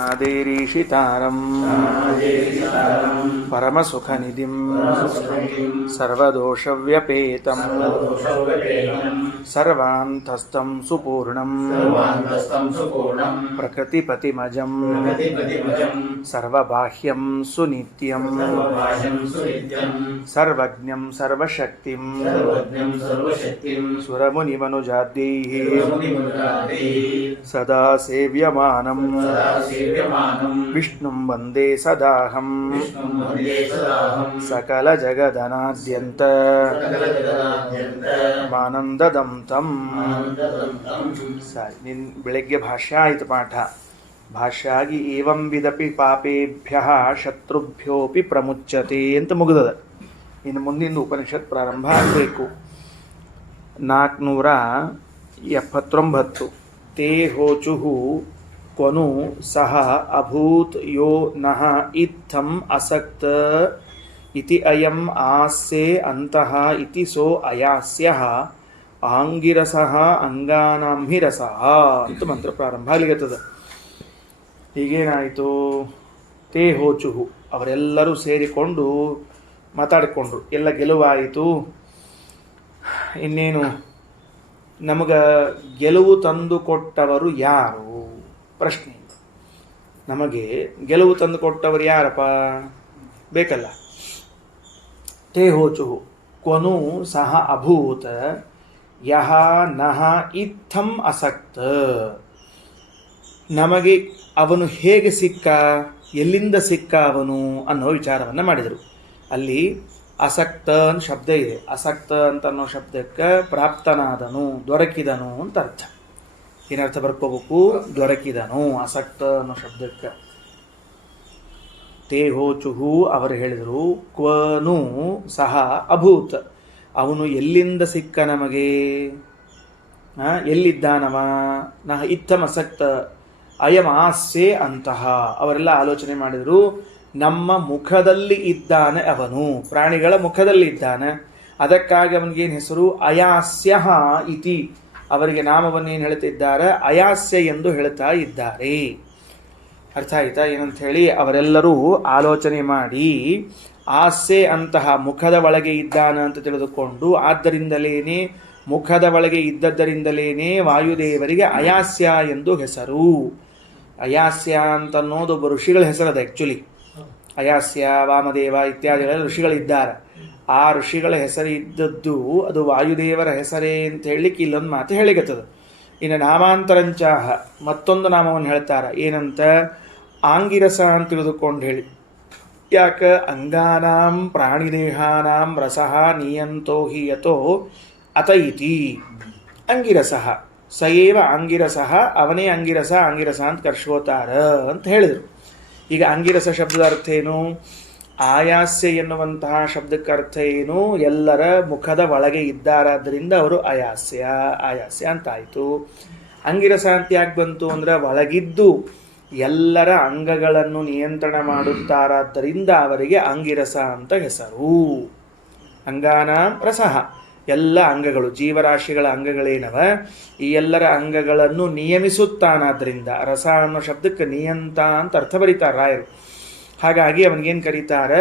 ಆದೇರೀಷಿತಾರಂ ಪರಮಸುಖನಿಧಿಂ ಸರ್ವದೋಷವ್ಯಪೇತಂ ಸರ್ವಾಂತಸ್ಥಂ ಸುಪೂರ್ಣಂ ಪ್ರಕೃತಿಪತಿಮಜಂ ಸರ್ವಬಾಹ್ಯಂ ಸುನಿತ್ಯಂ ಸರ್ವಜ್ಞಂ ಸರ್ವಶಕ್ತಿಂ ಸುರಮುನಿಮನುಜಾದ್ಯೈಃ ಸದಾ ಸೇವ್ಯಮಾನಂ ವಿಷ್ಣುಂ ವಂದೇ ಸದಾಹಂ ಸಕಲ ಜಗದನಾದ್ಯಂತ ಮಾನಂದದಂ ತಂ. ಬೆಳಗ್ಗೆ ಭಾಷ್ಯ ಆಯಿತು ಪಾಠ. ಭಾಷ್ಯ ಆಗಿ ಏವಂ ವಿದಪಿ ಪಾಪೇಭ್ಯಃ ಶತ್ರುಭ್ಯೋಪಿ ಪ್ರಮುಚ್ಯತೆ ಅಂತ ಮುಗಿದದ. ಇನ್ನು ಮುಂದಿನ ಉಪನಿಷತ್ ಪ್ರಾರಂಭ ಆಗಬೇಕು. 479 ತೇ ಹೋಚುಹು ಕ್ವನು ಸಹ ಅಭೂತ್ ಯೋ ನಃ ಇತ್ತಂ ಅಸಕ್ತ ಇತಿ ಅಯಂ ಆಸ್ಯೆ ಅಂತಃ ಇತಿ ಸೋ ಅಯಾಸ್ಯಃ ಆಂಗಿರಸಃ ಅಂಗಾನಾಂ ಹಿ ರಸಃ ಅಂತ ಮಂತ್ರ ಪ್ರಾರಂಭ ಆಗಲಿಗತ್ತದ. ಹೀಗೇನಾಯಿತು? ತೇ ಹೋಚುಹು, ಅವರೆಲ್ಲರೂ ಸೇರಿಕೊಂಡು ಮಾತಾಡಿಕೊಂಡ್ರು. ಎಲ್ಲ ಗೆಲುವಾಯಿತು. ಇನ್ನೇನು ನಮಗೆ ಗೆಲುವು ತಂದು ಕೊಟ್ಟವರು ಯಾರು? ಪ್ರಶ್ನೆ. ನಮಗೆ ಗೆಲುವು ತಂದು ಕೊಟ್ಟವರು ಯಾರಪ್ಪ? ಬೇಕಲ್ಲ. ತೇ ಹೋಚುಹು ಕ್ವನು ಸಹ ಅಭೂತ್ ಯಹ ನಹ ಇತ್ತಂ ಅಸಕ್ತ. ನಮಗೆ ಅವನು ಹೇಗೆ ಸಿಕ್ಕ, ಎಲ್ಲಿಂದ ಸಿಕ್ಕ ಅವನು ಅನ್ನೋ ವಿಚಾರವನ್ನು ಮಾಡಿದರು. ಅಲ್ಲಿ ಅಸಕ್ತ ಅಂತ ಶಬ್ದ ಇದೆ. ಅಸಕ್ತ ಅಂತ ಅನ್ನೋ ಶಬ್ದಕ್ಕೆ ಪ್ರಾಪ್ತನಾದನು, ದೊರಕಿದನು ಅಂತ ಅರ್ಥ. ಏನರ್ಥ ಬರ್ಕೋಬೇಕು? ದೊರಕಿದನು. ಅಸಕ್ತ ಅನ್ನೋ ಶಬ್ದಕ್ಕೆ. ತೇ ಹೋಚುಹು, ಅವರು ಹೇಳಿದರು. ಕ್ವನು ಸಹ ಅಭೂತ್, ಅವನು ಎಲ್ಲಿಂದ ಸಿಕ್ಕ ನಮಗೆ? ಎಲ್ಲಿದ್ದಾನವ? ನಹ ಇತ್ತಂ ಅಸಕ್ತ ಅಯಂ ಆಸ್ಯೆ ಅಂತಹ. ಅವರೆಲ್ಲ ಆಲೋಚನೆ ಮಾಡಿದರು. ನಮ್ಮ ಮುಖದಲ್ಲಿ ಇದ್ದಾನೆ ಅವನು, ಪ್ರಾಣಿಗಳ ಮುಖದಲ್ಲಿ ಇದ್ದಾನೆ. ಅದಕ್ಕಾಗಿ ಅವನಿಗೇನು ಹೆಸರು? ಅಯಾಸ್ಯ ಇತಿ. ಅವರಿಗೆ ನಾಮವನ್ನೇನು ಹೇಳ್ತಿದ್ದಾರೆ? ಅಯಾಸ್ಯ ಎಂದು ಹೇಳ್ತಾ ಇದ್ದಾರೆ. ಅರ್ಥ ಆಯ್ತಾ ಏನಂತ ಹೇಳಿ? ಅವರೆಲ್ಲರೂ ಆಲೋಚನೆ ಮಾಡಿ ಆಸ್ಯೆ ಅಂತಹ ಮುಖದ ಒಳಗೆ ಇದ್ದಾನ ಅಂತ ತಿಳಿದುಕೊಂಡು, ಆದ್ದರಿಂದಲೇನೆ ಮುಖದ ಒಳಗೆ ಇದ್ದದ್ದರಿಂದಲೇನೆ ವಾಯುದೇವರಿಗೆ ಅಯಾಸ್ಯ ಎಂದು ಹೆಸರು. ಅಯಾಸ್ಯ ಅಂತ ಅನ್ನೋದು ಒಬ್ಬ ಋಷಿಗಳ ಹೆಸರದ. ಆ್ಯಕ್ಚುಲಿ ಅಯಾಸ್ಯ, ವಾಮದೇವ ಇತ್ಯಾದಿಗಳ ಋಷಿಗಳಿದ್ದಾರೆ. ಆ ಋಷಿಗಳ ಹೆಸರು ಇದ್ದದ್ದು ಅದು ವಾಯುದೇವರ ಹೆಸರೇ ಅಂತ ಹೇಳಲಿಕ್ಕೆ ಇಲ್ಲೊಂದು ಮಾತು ಹೇಳಿಗತ್ತದ. ಇನ್ನು ನಾಮಾಂತರಂಚಾಹ, ಮತ್ತೊಂದು ನಾಮವನ್ನು ಹೇಳ್ತಾರೆ. ಏನಂತ? ಆಂಗಿರಸ ಅಂತ ತಿಳಿದುಕೊಂಡು ಹೇಳಿ. ಯಾಕ? ಅಂಗಾನಾಂ ಪ್ರಾಣಿದೇಹಾನಾಂ ರಸಃ ನಿಯಂತೋ ಹಿ ಯತೋ ಅತ ಇತಿ ಅಂಗಿರಸಃ ಸಯೇವ ಅಂಗಿರಸಃ. ಅವನೇ ಅಂಗಿರಸ, ಅಂಗಿರಸ ಅಂತ ಕರ್ಸ್ಕೋತಾರ ಅಂತ ಹೇಳಿದರು. ಈಗ ಅಂಗಿರಸ ಶಬ್ದದ ಅರ್ಥ ಏನು? ಆಯಾಸ್ಯ ಎನ್ನುವಂತಹ ಶಬ್ದಕ್ಕೆ ಅರ್ಥ ಏನು? ಎಲ್ಲರ ಮುಖದ ಒಳಗೆ ಇದ್ದಾರಾದ್ದರಿಂದ ಅವರು ಆಯಾಸ್ಯ ಅಂತ ಆಯಿತು. ಅಂಗಿರಸ ಅಂತ ಯಾಕೆ ಬಂತು ಅಂದರೆ, ಒಳಗಿದ್ದು ಎಲ್ಲರ ಅಂಗಗಳನ್ನು ನಿಯಂತ್ರಣ ಮಾಡುತ್ತಾರಾದ್ದರಿಂದ ಅವರಿಗೆ ಅಂಗಿರಸ ಅಂತ ಹೆಸರು. ಅಂಗಾನಾಂ ರಸಃ, ಎಲ್ಲ ಅಂಗಗಳು, ಜೀವರಾಶಿಗಳ ಅಂಗಗಳೇನವ, ಈ ಎಲ್ಲರ ಅಂಗಗಳನ್ನು ನಿಯಮಿಸುತ್ತಾನಾದ್ರಿಂದ ರಸ ಅನ್ನೋ ಶಬ್ದಕ್ಕೆ ನಿಯಂತ ಅಂತ ಅರ್ಥ ಬರೀತಾರೆ ರಾಯರು. ಹಾಗಾಗಿ ಅವನಿಗೇನು ಕರೀತಾರೆ?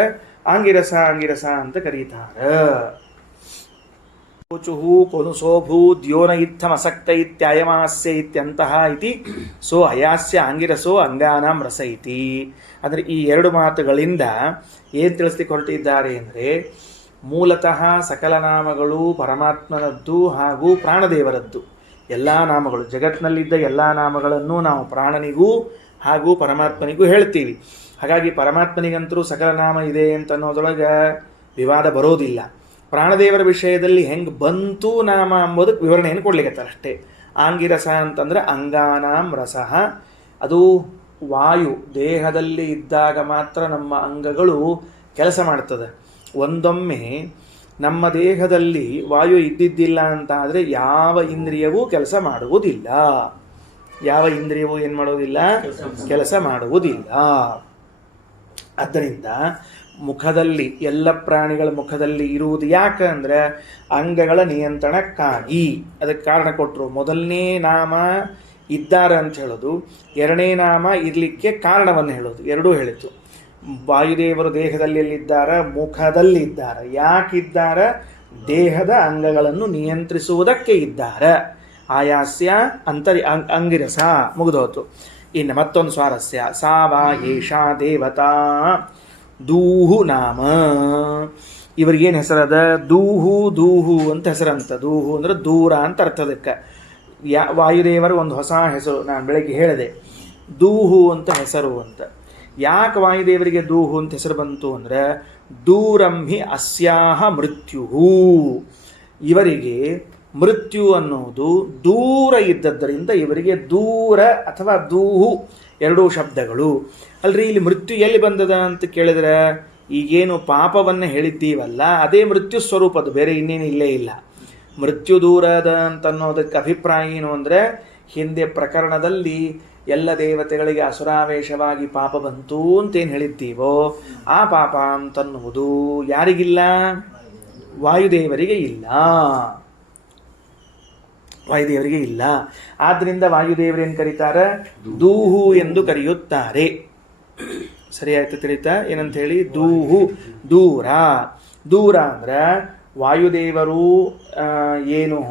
ಆಂಗಿರಸ, ಆಂಗಿರಸ ಅಂತ ಕರೀತಾರೆ. ಕೋಚುಹು ಕೊನು ಸೋಭೂದ್ ಯೋನ ಇತ್ತಂ ಅಸಕ್ತ ಇತ್ಯಯಮಾಸ್ಯ ಇತ್ಯಂತಹ ಇತಿ ಸೋ ಅಯಾಸ್ಯ ಆಂಗಿರಸೋ ಅಂಗಾನಾಂ ರಸ ಇತಿ. ಅಂದರೆ ಈ ಎರಡು ಮಾತುಗಳಿಂದ ಏನು ತಿಳಿಸ್ಲಿಕ್ಕೆ ಹೊರಟಿದ್ದಾರೆ ಅಂದರೆ, ಮೂಲತಃ ಸಕಲ ನಾಮಗಳು ಪರಮಾತ್ಮನದ್ದು ಹಾಗೂ ಪ್ರಾಣದೇವರದ್ದು. ಎಲ್ಲ ನಾಮಗಳು, ಜಗತ್ತಿನಲ್ಲಿದ್ದ ಎಲ್ಲ ನಾಮಗಳನ್ನು ನಾವು ಪ್ರಾಣನಿಗೂ ಹಾಗೂ ಪರಮಾತ್ಮನಿಗೂ ಹೇಳ್ತೀವಿ. ಹಾಗಾಗಿ ಪರಮಾತ್ಮನಿಗಂತರೂ ಸಕಲ ನಾಮ ಇದೆ ಅಂತ ಅನ್ನೋದ್ರೊಳಗೆ ವಿವಾದ ಬರೋದಿಲ್ಲ. ಪ್ರಾಣದೇವರ ವಿಷಯದಲ್ಲಿ ಹೆಂಗೆ ಬಂತು ನಾಮ ಅಂಬೋದಕ್ಕೆ ವಿವರಣೆಯನ್ನು ಕೊಡ್ಲಿಕ್ಕತ್ತಾರೆ ಅಷ್ಟೇ. ಆಂಗಿರಸ ಅಂತಂದರೆ ಅಂಗಾನಾಂ ರಸಃ, ಅದು ವಾಯು ದೇಹದಲ್ಲಿ ಇದ್ದಾಗ ಮಾತ್ರ ನಮ್ಮ ಅಂಗಗಳು ಕೆಲಸ ಮಾಡ್ತದೆ. ಒಂದೊಮ್ಮೆ ನಮ್ಮ ದೇಹದಲ್ಲಿ ವಾಯು ಇದ್ದಿದ್ದಿಲ್ಲ ಅಂತ ಆದರೆ ಯಾವ ಇಂದ್ರಿಯವೂ ಕೆಲಸ ಮಾಡುವುದಿಲ್ಲ. ಯಾವ ಇಂದ್ರಿಯವೂ ಏನು ಮಾಡುವುದಿಲ್ಲ? ಕೆಲಸ ಮಾಡುವುದಿಲ್ಲ. ಆದ್ದರಿಂದ ಮುಖದಲ್ಲಿ, ಎಲ್ಲ ಪ್ರಾಣಿಗಳ ಮುಖದಲ್ಲಿ ಇರುವುದು ಯಾಕಂದ್ರೆ ಅಂಗಗಳ ನಿಯಂತ್ರಣಕ್ಕಾಗಿ. ಅದಕ್ಕೆ ಕಾರಣ ಕೊಟ್ಟರು. ಮೊದಲನೇ ನಾಮ ಇದ್ದಾರೆ ಅಂತ ಹೇಳೋದು, ಎರಡನೇ ನಾಮ ಇರಲಿಕ್ಕೆ ಕಾರಣವನ್ನು ಹೇಳೋದು, ಎರಡೂ ಹೇಳಿತು. ವಾಯುದೇವರು ದೇಹದಲ್ಲಿ ಎಲ್ಲಿದ್ದಾರೆ? ಮುಖದಲ್ಲಿದ್ದಾರೆ. ಯಾಕಿದ್ದಾರೆ? ದೇಹದ ಅಂಗಗಳನ್ನು ನಿಯಂತ್ರಿಸುವುದಕ್ಕೆ ಇದ್ದಾರೆ. ಆಯಾಸ್ಯ ಅಂಗಿರಸ ಮುಗಿದೋತು. ಇನ್ನು ಮತ್ತೊಂದು ಸ್ವಾರಸ್ಯ, ಸಾ ವಾ ಏಷಾ ದೇವತಾ ದೂಹು ನಾಮ. ಇವರಿಗೇನು ಹೆಸರದ? ದೂಹು ಅಂತ ಹೆಸರಂತ. ದೂಹು ಅಂದ್ರೆ ದೂರ ಅಂತ ಅರ್ಥ. ಅದಕ್ಕೆ ವಾಯುದೇವರ ಒಂದು ಹೊಸ ಹೆಸರು ನಾನು ಬೆಳಗ್ಗೆ ಹೇಳಿದೆ, ದೂಹು ಅಂತ ಹೆಸರು ಅಂತ. ಯಾಕೆ ವಾಯುದೇವರಿಗೆ ದೂಹು ಅಂತ ಹೆಸರು ಬಂತು ಅಂದರೆ, ದೂರಂ ಹಿ ಅಸ್ಯಾಹ ಮೃತ್ಯುಹು. ಇವರಿಗೆ ಮೃತ್ಯು ಅನ್ನೋದು ದೂರ ಇದ್ದದ್ದರಿಂದ ಇವರಿಗೆ ದೂರ ಅಥವಾ ದೂಹು ಎರಡೂ ಶಬ್ದಗಳು. ಅಲ್ರಿ, ಇಲ್ಲಿ ಮೃತ್ಯು ಎಲ್ಲಿ ಬಂದದ ಅಂತ ಕೇಳಿದ್ರೆ, ಈಗೇನು ಪಾಪವನ್ನು ಹೇಳಿದ್ದೀವಲ್ಲ ಅದೇ ಮೃತ್ಯು ಸ್ವರೂಪದ್ದು, ಬೇರೆ ಇನ್ನೇನು ಇಲ್ಲೇ ಇಲ್ಲ. ಮೃತ್ಯು ದೂರದ ಅಂತನ್ನೋದಕ್ಕೆ ಅಭಿಪ್ರಾಯ ಏನು ಅಂದರೆ, ಹಿಂದೆ ಪ್ರಕರಣದಲ್ಲಿ ಎಲ್ಲ ದೇವತೆಗಳಿಗೆ ಅಸುರಾವೇಶವಾಗಿ ಪಾಪ ಬಂತು ಅಂತೇನು ಹೇಳಿದ್ದೀವೋ ಆ ಪಾಪ ಅಂತನ್ನುವುದು ಯಾರಿಗಿಲ್ಲ? ವಾಯುದೇವರಿಗೆ ಇಲ್ಲ. ವಾಯುದೇವರಿಗೆ ಇಲ್ಲ. ಆದ್ದರಿಂದ ವಾಯುದೇವರೇನು ಕರೀತಾರೆ? ದೂಹು ಎಂದು ಕರೆಯುತ್ತಾರೆ. ಸರಿ ಆಯ್ತು ತಿಳಿತಾ ಏನಂತ ಹೇಳಿ? ದೂಹು ದೂರ. ದೂರ ಅಂದ್ರೆ ವಾಯುದೇವರು ಏನು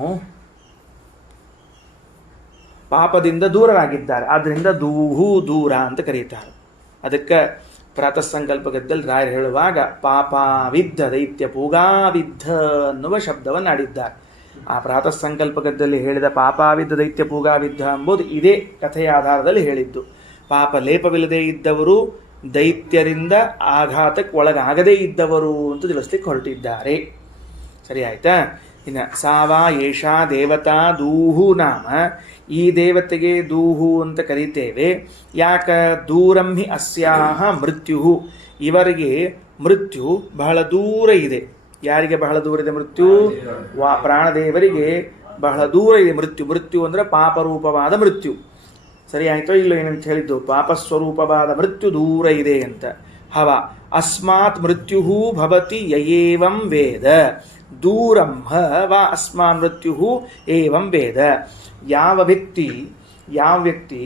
ಪಾಪದಿಂದ ದೂರರಾಗಿದ್ದಾರೆ, ಆದ್ದರಿಂದ ದೂಹು ದೂರ ಅಂತ ಕರೀತಾರೆ. ಅದಕ್ಕೆ ಪ್ರಾತಃ ಸಂಕಲ್ಪದಲ್ಲಿ ರಾಯರು ಹೇಳುವಾಗ ಪಾಪಾವಿದ್ಧ ದೈತ್ಯ ಪೂಗಾವಿದ್ಧ ಅನ್ನುವ ಶಬ್ದವನ್ನು ಆಡಿದ್ದಾರೆ. ಆ ಪ್ರಾತಃ ಸಂಕಲ್ಪದಲ್ಲಿ ಹೇಳಿದ ಪಾಪಾವಿದ್ಧ ದೈತ್ಯ ಪೂಗಾವಿದ್ಧ ಎಂಬುದು ಇದೇ ಕಥೆಯ ಆಧಾರದಲ್ಲಿ ಹೇಳಿದ್ದು. ಪಾಪ ಲೇಪವಿಲ್ಲದೆ ಇದ್ದವರು, ದೈತ್ಯರಿಂದ ಆಘಾತಕ್ಕೆ ಒಳಗಾಗದೇ ಇದ್ದವರು ಅಂತ ತಿಳಿಸ್ಲಿಕ್ಕೆ ಹೊರಟಿದ್ದಾರೆ. ಸರಿ ಆಯ್ತಾ? ಇನ್ನು ಸಾವಾ ಏಷಾ ದೇವತಾ ದೂಹು ನಾಮ. ಈ ದೇವತೆಗೆ ದೂಹು ಅಂತ ಕರೀತೇವೆ. ಯಾಕ? ದೂರಂ ಹಿ ಅಸ್ಯಾಹ ಮೃತ್ಯು. ಇವರಿಗೆ ಮೃತ್ಯು ಬಹಳ ದೂರ ಇದೆ. ಯಾರಿಗೆ ಬಹಳ ದೂರ ಇದೆ ಮೃತ್ಯು? ಪ್ರಾಣದೇವರಿಗೆ ಬಹಳ ದೂರ ಇದೆ ಮೃತ್ಯು. ಮೃತ್ಯು ಅಂದ್ರೆ ಪಾಪರೂಪವಾದ ಮೃತ್ಯು. ಸರಿ ಆಯ್ತೋ ಇಲ್ಲೋ ಏನಂತ ಹೇಳಿದ್ದು? ಪಾಪಸ್ವರೂಪವಾದ ಮೃತ್ಯು ದೂರ ಇದೆ ಅಂತ. ಹವ ಅಸ್ಮಾತ್ ಮೃತ್ಯು ಭವತಿ ಯಯೇವಂ ವೇದ. ದೂರಂ ವಾ ಅಸ್ಮಾನ್ ಮೃತ್ಯು ಏವಂ ವೇದ. ಯಾವ ವ್ಯಕ್ತಿ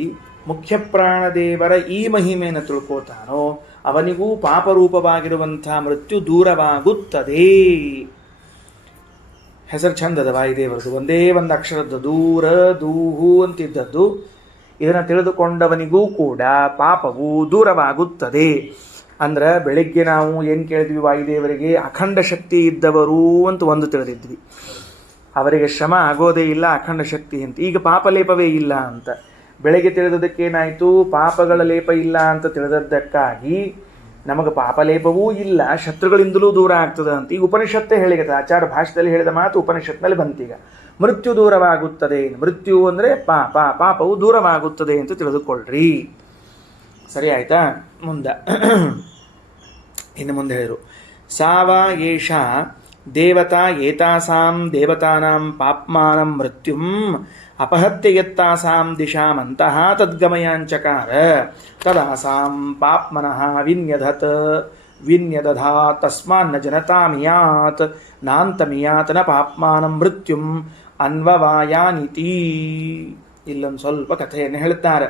ಮುಖ್ಯ ಪ್ರಾಣದೇವರ ಈ ಮಹಿಮೆಯನ್ನು ತಿಳ್ಕೋತಾನೋ ಅವನಿಗೂ ಪಾಪರೂಪವಾಗಿರುವಂಥ ಮೃತ್ಯು ದೂರವಾಗುತ್ತದೆ. ಹೆಸರು ಚಂದದ ವಾಯುದೇವರದು, ಒಂದೇ ಒಂದು ಅಕ್ಷರದ್ದು, ದೂರ ದೂಹು ಅಂತಿದ್ದದ್ದು. ಇದನ್ನು ತಿಳಿದುಕೊಂಡವನಿಗೂ ಕೂಡ ಪಾಪವು ದೂರವಾಗುತ್ತದೆ. ಅಂದ್ರೆ ಬೆಳಿಗ್ಗೆ ನಾವು ಏನು ಕೇಳಿದ್ವಿ? ವಾಯುದೇವರಿಗೆ ಅಖಂಡ ಶಕ್ತಿ ಇದ್ದವರು ಅಂತ ಒಂದು ತಿಳಿದಿದ್ವಿ. ಅವರಿಗೆ ಶ್ರಮ ಆಗೋದೇ ಇಲ್ಲ, ಅಖಂಡ ಶಕ್ತಿ ಅಂತ. ಈಗ ಪಾಪಲೇಪವೇ ಇಲ್ಲ ಅಂತ ಬೆಳಗ್ಗೆ ತಿಳಿದದಕ್ಕೇನಾಯಿತು? ಪಾಪಗಳ ಲೇಪ ಇಲ್ಲ ಅಂತ ತಿಳಿದದ್ದಕ್ಕಾಗಿ ನಮಗೆ ಪಾಪಲೇಪವೂ ಇಲ್ಲ, ಶತ್ರುಗಳಿಂದಲೂ ದೂರ ಆಗ್ತದೆ ಅಂತ ಈಗ ಉಪನಿಷತ್ತೇ ಹೇಳಿಗತ್ತೆ. ಆಚಾರ ಭಾಷೆಯಲ್ಲಿ ಹೇಳಿದ ಮಾತು ಉಪನಿಷತ್ನಲ್ಲಿ ಬಂತೀಗ. ಮೃತ್ಯು ದೂರವಾಗುತ್ತದೆ. ಮೃತ್ಯು ಅಂದರೆ ಪಾಪವು ದೂರವಾಗುತ್ತದೆ ಅಂತ ತಿಳಿದುಕೊಳ್ಳ್ರಿ. ಸರಿ ಆಯ್ತಾ? ಇನ್ನು ಮುಂದೆ ಹೇಳಿದರು, ಸಾವಾ ಏಷಾ ದೇವತಾ ಏತಾಸಾಂ ದೇವತಾನಾಂ ಪಾಪ್ಮಾನಂ ಮೃತ್ಯುಂ ಅಪಹತ್ಯ ಯತ್ತಾಸಾಂ ದಿಶಾಮಂತಹ ತದ್ಗಮಯಾಂಚಕಾರ ತದಾಸಾಂ ಪಾಪ್ಮನಃ ವಿನ್ಯದಧಾ ತಸ್ಮಾನ್ನ ಜನತಾಮಿಯಾತ್ ನಾಂತಮಿಯಾತ್ ನ ಪಾಪ್ಮಾನಂ ಮೃತ್ಯುಂ ಅನ್ವವಾಯಾನಿತಿ. ಇಲ್ಲೊಂದು ಸ್ವಲ್ಪ ಕಥೆಯನ್ನು ಹೇಳ್ತಾರೆ.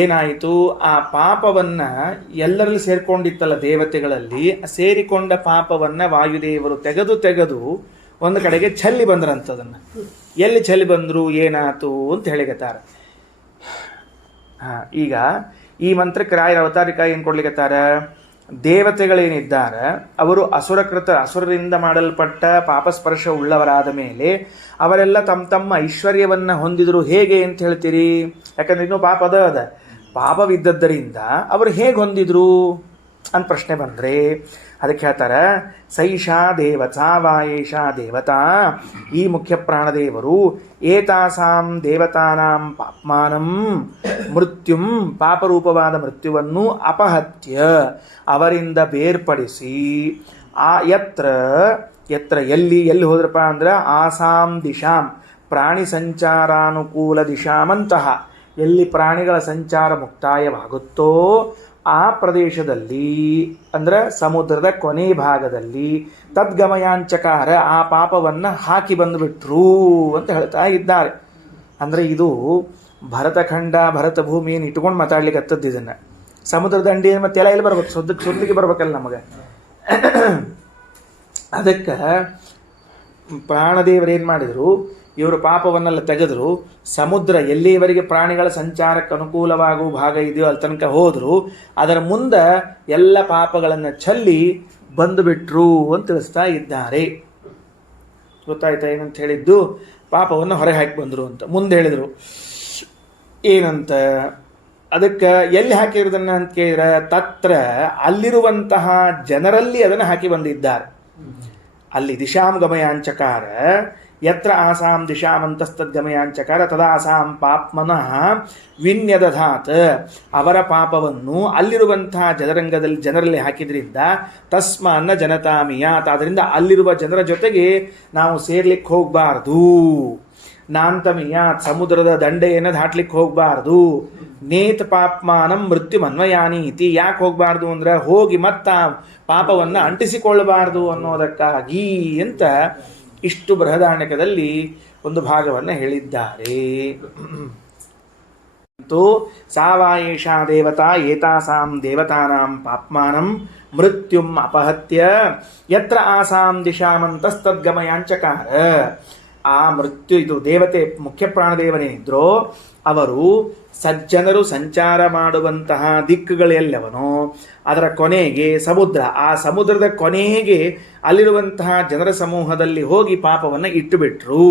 ಏನಾಯಿತು? ಆ ಪಾಪವನ್ನು ಎಲ್ಲರಲ್ಲಿ ಸೇರಿಕೊಂಡಿತ್ತಲ್ಲ ದೇವತೆಗಳಲ್ಲಿ, ಸೇರಿಕೊಂಡ ಪಾಪವನ್ನು ವಾಯುದೇವರು ತೆಗೆದು ಒಂದು ಕಡೆಗೆ ಚೆಲ್ಲಿ ಬಂದ್ರಂಥದನ್ನು. ಎಲ್ಲಿ ಚೆಲ್ಲಿ ಬಂದರು, ಏನಾಯ್ತು ಅಂತ ಹೇಳಿಗತ್ತಾರ. ಈಗ ಈ ಮಂತ್ರಕ್ಕೆ ರಾಯರ ಅವತಾರಿಕ ಏನು ಕೊಡ್ಲಿಕ್ಕತ್ತಾರ? ದೇವತೆಗಳೇನಿದ್ದಾರೆ ಅವರು ಅಸುರರಿಂದ ಮಾಡಲ್ಪಟ್ಟ ಪಾಪಸ್ಪರ್ಶ ಉಳ್ಳವರಾದ ಮೇಲೆ ಅವರೆಲ್ಲ ತಮ್ಮ ಐಶ್ವರ್ಯವನ್ನು ಹೊಂದಿದ್ರು. ಹೇಗೆ ಅಂತ ಹೇಳ್ತೀರಿ? ಯಾಕಂದ್ರೆ ಇನ್ನೂ ಪಾಪ ಅದ ಪಾಪವಿದ್ದದ್ದರಿಂದ ಅವರು ಹೇಗೆ ಹೊಂದಿದ್ರು ಅಂತ ಪ್ರಶ್ನೆ ಬಂದರೆ ಅದಕ್ಕೆ ಹೇಳ್ತಾರೆ, ಸೈಷಾ ದೇವತಾ ವಾಯೇಷಾ ದೇವತಾ. ಈ ಮುಖ್ಯ ಪ್ರಾಣದೇವರು ಏತಾಸಾಂ ದೇವತಾನಾಂ ಪಾಪ್ಮಾನಂ ಮೃತ್ಯುಂ ಪಾಪರೂಪವಾದ ಮೃತ್ಯುವನ್ನು ಅಪಹತ್ಯ ಅವರಿಂದ ಬೇರ್ಪಡಿಸಿ ಯತ್ರ ಎಲ್ಲಿ ಹೋದ್ರಪ್ಪ ಅಂದ್ರೆ ಆಸಾಂ ದಿಶಾಂ ಪ್ರಾಣಿ ಸಂಚಾರಾನುಕೂಲ ದಿಶಾಮಂತಹ ಎಲ್ಲಿ ಪ್ರಾಣಿಗಳ ಸಂಚಾರ ಮುಕ್ತಾಯವಾಗುತ್ತೋ ಆ ಪ್ರದೇಶದಲ್ಲಿ ಅಂದ್ರೆ ಸಮುದ್ರದ ಕೊನೆ ಭಾಗದಲ್ಲಿ ತದ್ಗಮಯಾಂಚಕಾರ ಆ ಪಾಪವನ್ನು ಹಾಕಿ ಬಂದುಬಿಟ್ರು ಅಂತ ಹೇಳ್ತಾ ಇದ್ದಾರೆ. ಅಂದರೆ ಇದು ಭರತಖಂಡ ಭರತ ಭೂಮಿಯನ್ನು ಇಟ್ಕೊಂಡು ಮಾತಾಡ್ಲಿಕ್ಕೆ ಹತ್ತದ್ದು ಇದನ್ನು. ಸಮುದ್ರ ದಂಡಿ ಮತ್ತೆಲ್ಲ ಎಲ್ಲಿ ಬರ್ಬೇಕು, ಸುದ್ದಿಗೆ ಬರ್ಬೇಕಲ್ಲ ನಮಗೆ. ಅದಕ್ಕೆ ಪ್ರಾಣದೇವರು ಏನು ಮಾಡಿದರು, ಇವರು ಪಾಪವನ್ನೆಲ್ಲ ತೆಗೆದರು. ಸಮುದ್ರ ಎಲ್ಲಿಯವರೆಗೆ ಪ್ರಾಣಿಗಳ ಸಂಚಾರಕ್ಕೆ ಅನುಕೂಲವಾಗುವ ಭಾಗ ಇದೆಯೋ ಅಲ್ಲಿ ತನಕ ಹೋದರು. ಅದರ ಮುಂದೆ ಎಲ್ಲ ಪಾಪಗಳನ್ನು ಚೆಲ್ಲಿ ಬಂದುಬಿಟ್ರು ಅಂತ ತಿಳಿಸ್ತಾ ಇದ್ದಾರೆ. ಗೊತ್ತಾಯ್ತಾ ಏನಂತ ಹೇಳಿದ್ದು? ಪಾಪವನ್ನು ಹೊರಗೆ ಹಾಕಿ ಬಂದರು ಅಂತ. ಮುಂದೆ ಹೇಳಿದರು ಏನಂತ, ಅದಕ್ಕೆ ಎಲ್ಲಿ ಹಾಕಿರೋದನ್ನ ಅಂತ ಕೇಳಿದ್ರೆ ತತ್ರ ಅಲ್ಲಿರುವಂತಹ ಜನರಲ್ಲಿ ಅದನ್ನು ಹಾಕಿ ಬಂದಿದ್ದಾರೆ. ಅಲ್ಲಿ ದಿಶಾಂ ಗಮಯಾಂಚಕಾರ ಯತ್ರ ಆಸಾಂ ದಿಶಾಮಂತಸ್ತದ್ಗಮಯಾಂಚಕಾರ ತದಾಸಾಂ ಪಾಪ್ಮನಃ ವಿನ್ಯದಧಾತ್. ಅವರ ಪಾಪವನ್ನು ಅಲ್ಲಿರುವಂತಹ ಜನರಲ್ಲಿ ಹಾಕಿದ್ರಿಂದ ತಸ್ಮಾನ್ನ ಜನತಾಮಿಯಾತ್, ಅದರಿಂದ ಅಲ್ಲಿರುವ ಜನರ ಜೊತೆಗೆ ನಾವು ಸೇರ್ಲಿಕ್ಕೆ ಹೋಗಬಾರ್ದು. ನಾಂತಮಿಯಾತ್, ಸಮುದ್ರದ ದಂಡೆಯನ್ನು ದಾಟ್ಲಿಕ್ಕೆ ಹೋಗಬಾರ್ದು. ನೇತ್ ಪಾಪ್ಮಾನಂ ಮೃತ್ಯುಮನ್ವಯಾನಿ ಇತಿ, ಯಾಕೆ ಹೋಗಬಾರ್ದು ಅಂದ್ರೆ ಹೋಗಿ ಮತ್ತ ಪಾಪವನ್ನು ಅಂಟಿಸಿಕೊಳ್ಳಬಾರ್ದು ಅನ್ನೋದಕ್ಕಾಗಿ ಅಂತ ಇಷ್ಟು ಬೃಹದಾರಣ್ಯಕದಲ್ಲಿ ಒಂದು ಭಾಗವನ್ನು ಹೇಳಿದ್ದಾರೆ. ಸಾವಾಯೇಷಾ ದೇವತಾ ಏತಾಸಾಂ ದೇವತಾನಾಂ ಪಾಪ್ಮಾನಂ ಮೃತ್ಯುಂ ಅಪಹತ್ಯ ಯತ್ರ ಆಸಾಂ ದಿಶಾಮಂತಸ್ತದ್ಗಮಯಾಂಚಕಾರ. ಆ ಮೃತ್ಯು, ಇದು ದೇವತೆ ಮುಖ್ಯ ಪ್ರಾಣದೇವನೇನಿದ್ರೋ ಅವರು ಸಜ್ಜನರು ಸಂಚಾರ ಮಾಡುವಂತಹ ದಿಕ್ಕುಗಳೆಲ್ಲವನೋ ಅದರ ಕೊನೆಗೆ ಸಮುದ್ರ, ಆ ಸಮುದ್ರದ ಕೊನೆಗೆ ಅಲ್ಲಿರುವಂತಹ ಜನರ ಸಮೂಹದಲ್ಲಿ ಹೋಗಿ ಪಾಪವನ್ನು ಇಟ್ಟುಬಿಟ್ರು.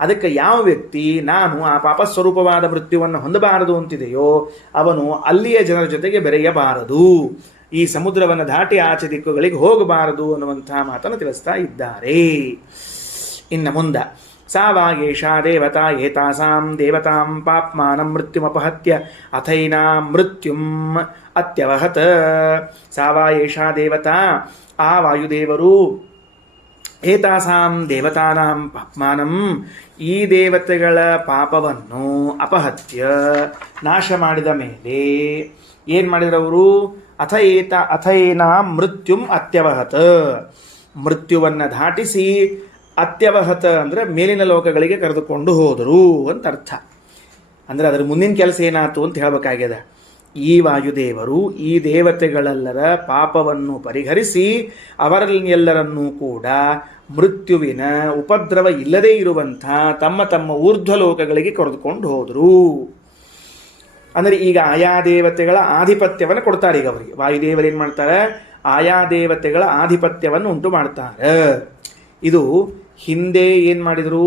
ಅದಕ್ಕೆ ಯಾವ ವ್ಯಕ್ತಿ ನಾನು ಆ ಪಾಪ ಸ್ವರೂಪವಾದ ಮೃತ್ಯುವನ್ನು ಹೊಂದಬಾರದು ಅಂತಿದೆಯೋ ಅವನು ಅಲ್ಲಿಯ ಜನರ ಜೊತೆಗೆ ಬೆರೆಯಬಾರದು, ಈ ಸಮುದ್ರವನ್ನು ದಾಟಿ ಆಚೆ ದಿಕ್ಕುಗಳಿಗೆ ಹೋಗಬಾರದು ಅನ್ನುವಂತಹ ಮಾತನ್ನು ತಿಳಿಸ್ತಾ ಇದ್ದಾರೆ. ಇನ್ನು ಮುಂದ ಸಾವಾಗೇಷಾ ದೇವತಾ ಏತಾಸಾಂ ದೇವತಾಂ ಪಾಪ್ಮಾನಂ ಮೃತ್ಯುಮಪಹತ್ಯ ಅಥೈನಾಂ ಮೃತ್ಯುಂ ಅತ್ಯವಹತ್. ಸಾವಾಯೇಷಾ ದೇವತಾ, ಆ ವಾಯುದೇವರು, ಏತಾಸಾಂ ದೇವತಾನಾಂ ಪಾಪ್ಮಾನಂ, ಈ ದೇವತೆಗಳ ಪಾಪವನ್ನು ಅಪಹತ್ಯ ನಾಶ ಮಾಡಿದ ಮೇಲೆ ಏನು ಮಾಡಿದರವರು, ಅಥೈನಾಂ ಮೃತ್ಯುಂ ಅತ್ಯವಹತ್, ಮೃತ್ಯುವನ್ನು ದಾಟಿಸಿ ಅತ್ಯವಹತ ಅಂದರೆ ಮೇಲಿನ ಲೋಕಗಳಿಗೆ ಕರೆದುಕೊಂಡು ಹೋದರು ಅಂತ ಅರ್ಥ. ಅಂದರೆ ಅದರ ಮುಂದಿನ ಕೆಲಸ ಏನಾಯ್ತು ಅಂತ ಹೇಳಬೇಕಾಗ್ಯದ. ಈ ವಾಯುದೇವರು ಈ ದೇವತೆಗಳೆಲ್ಲರ ಪಾಪವನ್ನು ಪರಿಹರಿಸಿ ಅವರೆಲ್ಲರನ್ನೂ ಕೂಡ ಮೃತ್ಯುವಿನ ಉಪದ್ರವ ಇಲ್ಲದೇ ಇರುವಂಥ ತಮ್ಮ ತಮ್ಮ ಊರ್ಧ್ವ ಲೋಕಗಳಿಗೆ ಕರೆದುಕೊಂಡು ಹೋದರು. ಅಂದರೆ ಈಗ ಆಯಾ ದೇವತೆಗಳ ಆಧಿಪತ್ಯವನ್ನು ಕೊಡ್ತಾರೆ. ಈಗ ಅವರಿಗೆ ವಾಯುದೇವರು ಏನು ಮಾಡ್ತಾರೆ, ಆಯಾ ದೇವತೆಗಳ ಆಧಿಪತ್ಯವನ್ನು ಉಂಟು ಮಾಡ್ತಾರೆ. ಇದು ಹಿಂದೆ ಏನು ಮಾಡಿದರು,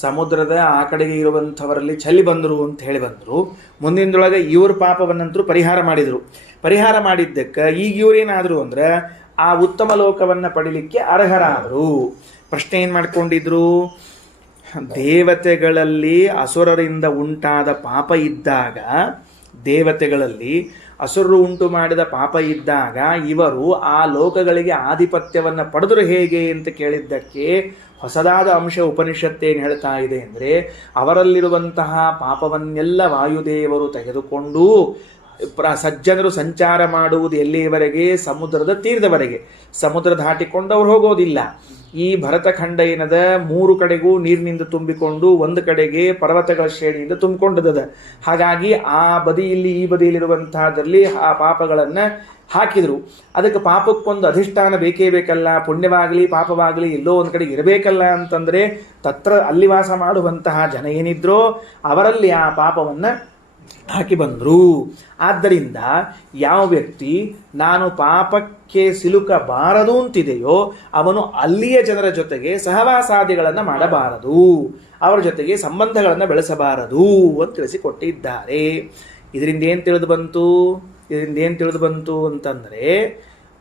ಸಮುದ್ರದ ಆ ಕಡೆಗೆ ಇರುವಂಥವರಲ್ಲಿ ಚಲಿ ಬಂದರು ಅಂತ ಹೇಳಿ ಬಂದರು. ಮುಂದಿನದೊಳಗೆ ಇವ್ರ ಪಾಪವನ್ನಂತರೂ ಪರಿಹಾರ ಮಾಡಿದರು. ಪರಿಹಾರ ಮಾಡಿದ್ದಕ್ಕೆ ಈಗ ಇವ್ರೇನಾದರು ಅಂದರೆ ಆ ಉತ್ತಮ ಲೋಕವನ್ನು ಪಡಿಲಿಕ್ಕೆ ಅರ್ಹರಾದರು. ಪ್ರಶ್ನೆ ಏನು ಮಾಡ್ಕೊಂಡಿದ್ರು, ದೇವತೆಗಳಲ್ಲಿ ಅಸುರರಿಂದ ಉಂಟಾದ ಪಾಪ ಇದ್ದಾಗ, ದೇವತೆಗಳಲ್ಲಿ ಅಸುರರು ಉಂಟು ಮಾಡಿದ ಪಾಪ ಇದ್ದಾಗ ಇವರು ಆ ಲೋಕಗಳಿಗೆ ಆಧಿಪತ್ಯವನ್ನು ಪಡೆದರು ಹೇಗೆ ಅಂತ ಕೇಳಿದ್ದಕ್ಕೆ ಹೊಸದಾದ ಅಂಶ ಉಪನಿಷತ್ತೇನು ಹೇಳ್ತಾ ಇದೆ ಅಂದರೆ, ಅವರಲ್ಲಿರುವಂತಹ ಪಾಪವನ್ನೆಲ್ಲ ವಾಯುದೇವರು ತೆಗೆದುಕೊಂಡು ಸಜ್ಜನರು ಸಂಚಾರ ಮಾಡುವುದು ಎಲ್ಲಿಯವರೆಗೆ, ಸಮುದ್ರದ ತೀರದವರೆಗೆ. ಸಮುದ್ರ ದಾಟಿಕೊಂಡು ಅವ್ರು ಹೋಗೋದಿಲ್ಲ. ಈ ಭರತಖಂಡ ಏನದ 3 ಕಡೆಗೂ ನೀರಿನಿಂದ ತುಂಬಿಕೊಂಡು ಒಂದು ಕಡೆಗೆ ಪರ್ವತಗಳ ಶ್ರೇಣಿಯಿಂದ ತುಂಬಿಕೊಂಡದ. ಹಾಗಾಗಿ ಆ ಬದಿಯಲ್ಲಿ ಈ ಬದಿಯಲ್ಲಿರುವಂತಹದ್ರಲ್ಲಿ ಆ ಪಾಪಗಳನ್ನು ಹಾಕಿದರು. ಅದಕ್ಕೆ ಪಾಪಕ್ಕೊಂದು ಅಧಿಷ್ಠಾನ ಬೇಕೇ ಬೇಕಲ್ಲ, ಪುಣ್ಯವಾಗಲಿ ಪಾಪವಾಗಲಿ ಎಲ್ಲೋ ಒಂದು ಕಡೆ ಇರಬೇಕಲ್ಲ ಅಂತಂದರೆ ತತ್ರ ಅಲ್ಲಿ ವಾಸ ಮಾಡುವಂತಹ ಜನ ಏನಿದ್ರೋ ಅವರಲ್ಲಿ ಆ ಪಾಪವನ್ನು ಹಾಕಿ ಬಂದರು. ಆದ್ದರಿಂದ ಯಾವ ವ್ಯಕ್ತಿ ನಾನು ಪಾಪಕ್ಕೆ ಸಿಲುಕಬಾರದು ಅಂತಿದೆಯೋ ಅವನು ಅಲ್ಲಿಯ ಜನರ ಜೊತೆಗೆ ಸಹವಾಸಾದಿಗಳನ್ನು ಮಾಡಬಾರದು, ಅವರ ಜೊತೆಗೆ ಸಂಬಂಧಗಳನ್ನು ಬೆಳೆಸಬಾರದು ಅಂತ ತಿಳಿಸಿಕೊಟ್ಟಿದ್ದಾರೆ. ಇದರಿಂದ ಏನು ತಿಳಿದು ಬಂತು ಅಂತಂದರೆ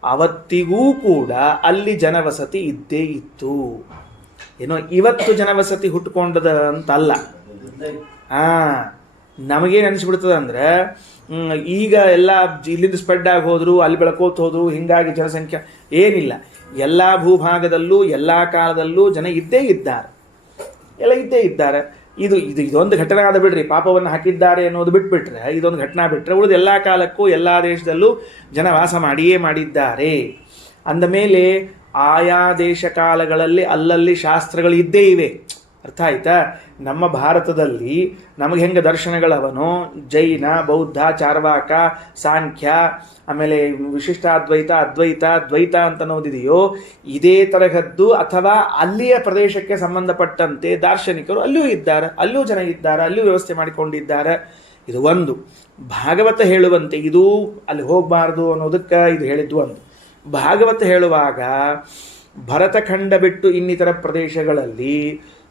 ಅವತ್ತಿಗೂ ಕೂಡ ಅಲ್ಲಿ ಜನವಸತಿ ಇದ್ದೇ ಇತ್ತು. ಏನೋ ಇವತ್ತು ಜನವಸತಿ ಹುಟ್ಟುಕೊಂಡದ ಅಂತಲ್ಲ. ನಮಗೇನು ಅನಿಸ್ಬಿಡ್ತದೆ ಅಂದರೆ ಈಗ ಎಲ್ಲ ಇಲ್ಲಿಂದ ಸ್ಪ್ರೆಡ್ ಆಗಿ ಹೋದ್ರು, ಅಲ್ಲಿ ಬೆಳ್ಕೋತ ಹೋದ್ರು, ಹೀಗಾಗಿ ಜನಸಂಖ್ಯೆ ಏನಿಲ್ಲ. ಎಲ್ಲ ಭೂಭಾಗದಲ್ಲೂ ಎಲ್ಲ ಕಾಲದಲ್ಲೂ ಜನ ಇದ್ದೇ ಇದ್ದಾರೆ. ಇದೊಂದು ಘಟನೆ ಆದ ಬಿಡ್ರಿ, ಪಾಪವನ್ನು ಹಾಕಿದ್ದಾರೆ ಅನ್ನೋದು ಬಿಟ್ಬಿಟ್ರೆ, ಇದೊಂದು ಘಟನಾ ಬಿಟ್ಟರೆ ಉಳಿದ ಎಲ್ಲ ಕಾಲಕ್ಕೂ ಎಲ್ಲ ದೇಶದಲ್ಲೂ ಜನ ವಾಸ ಮಾಡಿಯೇ ಮಾಡಿದ್ದಾರೆ. ಅಂದಮೇಲೆ ಆಯಾ ದೇಶ ಕಾಲಗಳಲ್ಲಿ ಅಲ್ಲಲ್ಲಿ ಶಾಸ್ತ್ರಗಳು ಇದ್ದೇ ಇವೆ. ಅರ್ಥ ಆಯ್ತಾ? ನಮ್ಮ ಭಾರತದಲ್ಲಿ ನಮಗೆ ಹೆಂಗೆ ದರ್ಶನಗಳವನೋ ಜೈನ, ಬೌದ್ಧ, ಚಾರ್ವಾಕ, ಸಾಂಖ್ಯ, ಆಮೇಲೆ ವಿಶಿಷ್ಟಾದ್ವೈತ, ಅದ್ವೈತ, ದ್ವೈತ ಅಂತ ಓದಿದೆಯೋ ಇದೇ ತರಹದ್ದು ಅಥವಾ ಅಲ್ಲಿಯ ಪ್ರದೇಶಕ್ಕೆ ಸಂಬಂಧಪಟ್ಟಂತೆ ದಾರ್ಶನಿಕರು ಅಲ್ಲಿಯೂ ಇದ್ದಾರೆ, ಅಲ್ಲಿಯೂ ಜನ ಇದ್ದಾರೆ, ಅಲ್ಲಿಯೂ ವ್ಯವಸ್ಥೆ ಮಾಡಿಕೊಂಡಿದ್ದಾರೆ. ಇದು ಒಂದು. ಭಾಗವತ ಹೇಳುವಂತೆ ಇದು ಅಲ್ಲಿ ಹೋಗಬಾರ್ದು ಅನ್ನೋದಕ್ಕೆ ಇದು ಹೇಳಿದ್ದು ಒಂದು. ಭಾಗವತ ಹೇಳುವಾಗ ಭರತಖಂಡ ಬಿಟ್ಟು ಇನ್ನಿತರ ಪ್ರದೇಶಗಳಲ್ಲಿ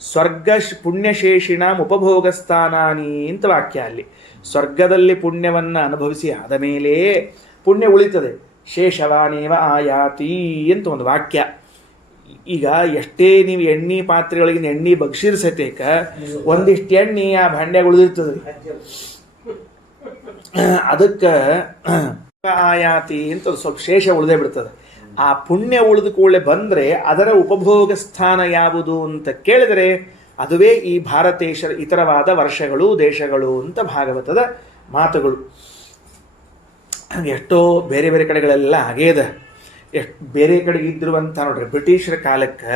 ಸ್ವರ್ಗ ಪುಣ್ಯಶೇಷಿಣಾಂ ಉಪಭೋಗ ಸ್ಥಾನಾನಿ ಅಂತ ವಾಕ್ಯ. ಅಲ್ಲಿ ಸ್ವರ್ಗದಲ್ಲಿ ಪುಣ್ಯವನ್ನು ಅನುಭವಿಸಿ ಆದ ಮೇಲೆ ಪುಣ್ಯ ಉಳಿತದೆ, ಶೇಷವಾನೇವ ಆಯಾತಿ ಅಂತ ಒಂದು ವಾಕ್ಯ. ಈಗ ಎಷ್ಟೇ ನೀವು ಎಣ್ಣೆ ಪಾತ್ರೆಗಳಿಗೆ ಎಣ್ಣೆ ಬಗ್ಸಿರ್ಸತೇಕ ಒಂದಿಷ್ಟು ಎಣ್ಣೆ ಆ ಭಾಂಡ್ಯಾಗ ಉಳಿದಿರ್ತದೆ. ಅದಕ್ಕೆ ಆಯಾತಿ ಅಂತ ಸ್ವಲ್ಪ ಶೇಷ ಉಳಿದೇ ಬಿಡ್ತದೆ. ಆ ಪುಣ್ಯ ಉಳಿದು ಕೂಡಲೇ ಬಂದರೆ ಅದರ ಉಪಭೋಗ ಸ್ಥಾನ ಯಾವುದು ಅಂತ ಕೇಳಿದರೆ ಅದುವೇ ಈ ಭಾರತೇಶ ಇತರವಾದ ವರ್ಷಗಳು, ದೇಶಗಳು ಅಂತ ಭಾಗವತದ ಮಾತುಗಳು. ಎಷ್ಟೋ ಬೇರೆ ಬೇರೆ ಕಡೆಗಳೆಲ್ಲ ಹಾಗೇದ. ಎಷ್ಟು ಬೇರೆ ಕಡೆಗೆ ಇದ್ದಿರುವಂಥ ನೋಡ್ರಿ, ಬ್ರಿಟಿಷರ ಕಾಲಕ್ಕೆ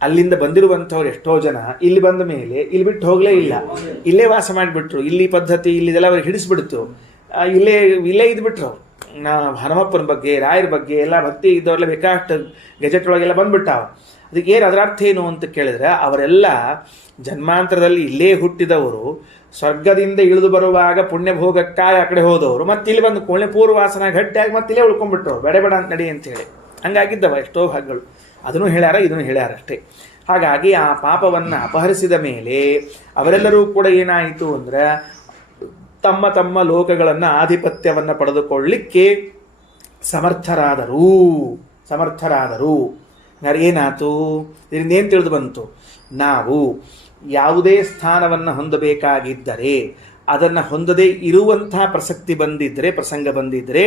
ಅಲ್ಲಿಂದ ಬಂದಿರುವಂಥವ್ರು ಎಷ್ಟೋ ಜನ ಇಲ್ಲಿ ಬಂದ ಮೇಲೆ ಇಲ್ಲಿ ಬಿಟ್ಟು ಹೋಗಲೇ ಇಲ್ಲ, ಇಲ್ಲೇ ವಾಸ ಮಾಡಿಬಿಟ್ರು. ಇಲ್ಲಿ ಪದ್ಧತಿ ಇಲ್ಲಿದೆಲ್ಲ ಅವ್ರಿಗೆ ಹಿಡಿಸ್ಬಿಡ್ತು, ಇಲ್ಲೇ ಇದ್ಬಿಟ್ರು. ಹನುಮಪ್ಪನ ಬಗ್ಗೆ, ರಾಯರ ಬಗ್ಗೆ ಎಲ್ಲ ಭಕ್ತಿ ಇದ್ದವ್ರೆಲ್ಲ ಬೇಕಾಷ್ಟು ಗೆಜೆಟ್ ಒಳಗೆಲ್ಲ ಬಂದ್ಬಿಟ್ಟಾವ. ಅದಕ್ಕೆ ಏನು ಅದರ ಅರ್ಥ ಏನು ಅಂತ ಕೇಳಿದ್ರೆ, ಅವರೆಲ್ಲ ಜನ್ಮಾಂತರದಲ್ಲಿ ಇಲ್ಲೇ ಹುಟ್ಟಿದವರು, ಸ್ವರ್ಗದಿಂದ ಇಳಿದು ಬರುವಾಗ ಪುಣ್ಯ ಭೋಗಕ್ಕಾಗಿ ಆ ಕಡೆ ಹೋದವರು, ಮತ್ತೆ ಇಲ್ಲಿ ಬಂದು ಕೋಣೆ ಪೂರ್ವಾಸನ ಗಟ್ಟಿಯಾಗಿ ಮತ್ತೆ ಇಲ್ಲೇ ಉಳ್ಕೊಂಡ್ಬಿಟ್ರು, ಬೇಡ ಅಂತ ನಡಿ ಅಂತೇಳಿ. ಹಂಗಾಗಿದ್ದವ ಎಷ್ಟೋ ಭಾಗಗಳು. ಅದನ್ನು ಹೇಳ್ಯಾರ, ಇದನ್ನು ಹೇಳ್ಯಾರ ಅಷ್ಟೇ. ಹಾಗಾಗಿ ಆ ಪಾಪವನ್ನು ಅಪಹರಿಸಿದ ಮೇಲೆ ಅವರೆಲ್ಲರೂ ಕೂಡ ಏನಾಯಿತು ಅಂದರೆ ತಮ್ಮ ತಮ್ಮ ಲೋಕಗಳನ್ನು ಆಧಿಪತ್ಯವನ್ನು ಪಡೆದುಕೊಳ್ಳಲಿಕ್ಕೆ ಸಮರ್ಥರಾದರು. ಏನಾಯ್ತು? ಇದರಿಂದ ಏನು ತಿಳಿದು ಬಂತು? ನಾವು ಯಾವುದೇ ಸ್ಥಾನವನ್ನು ಹೊಂದಬೇಕಾಗಿದ್ದರೆ ಅದನ್ನು ಹೊಂದದೇ ಇರುವಂತಹ ಪ್ರಸಂಗ ಬಂದಿದ್ದರೆ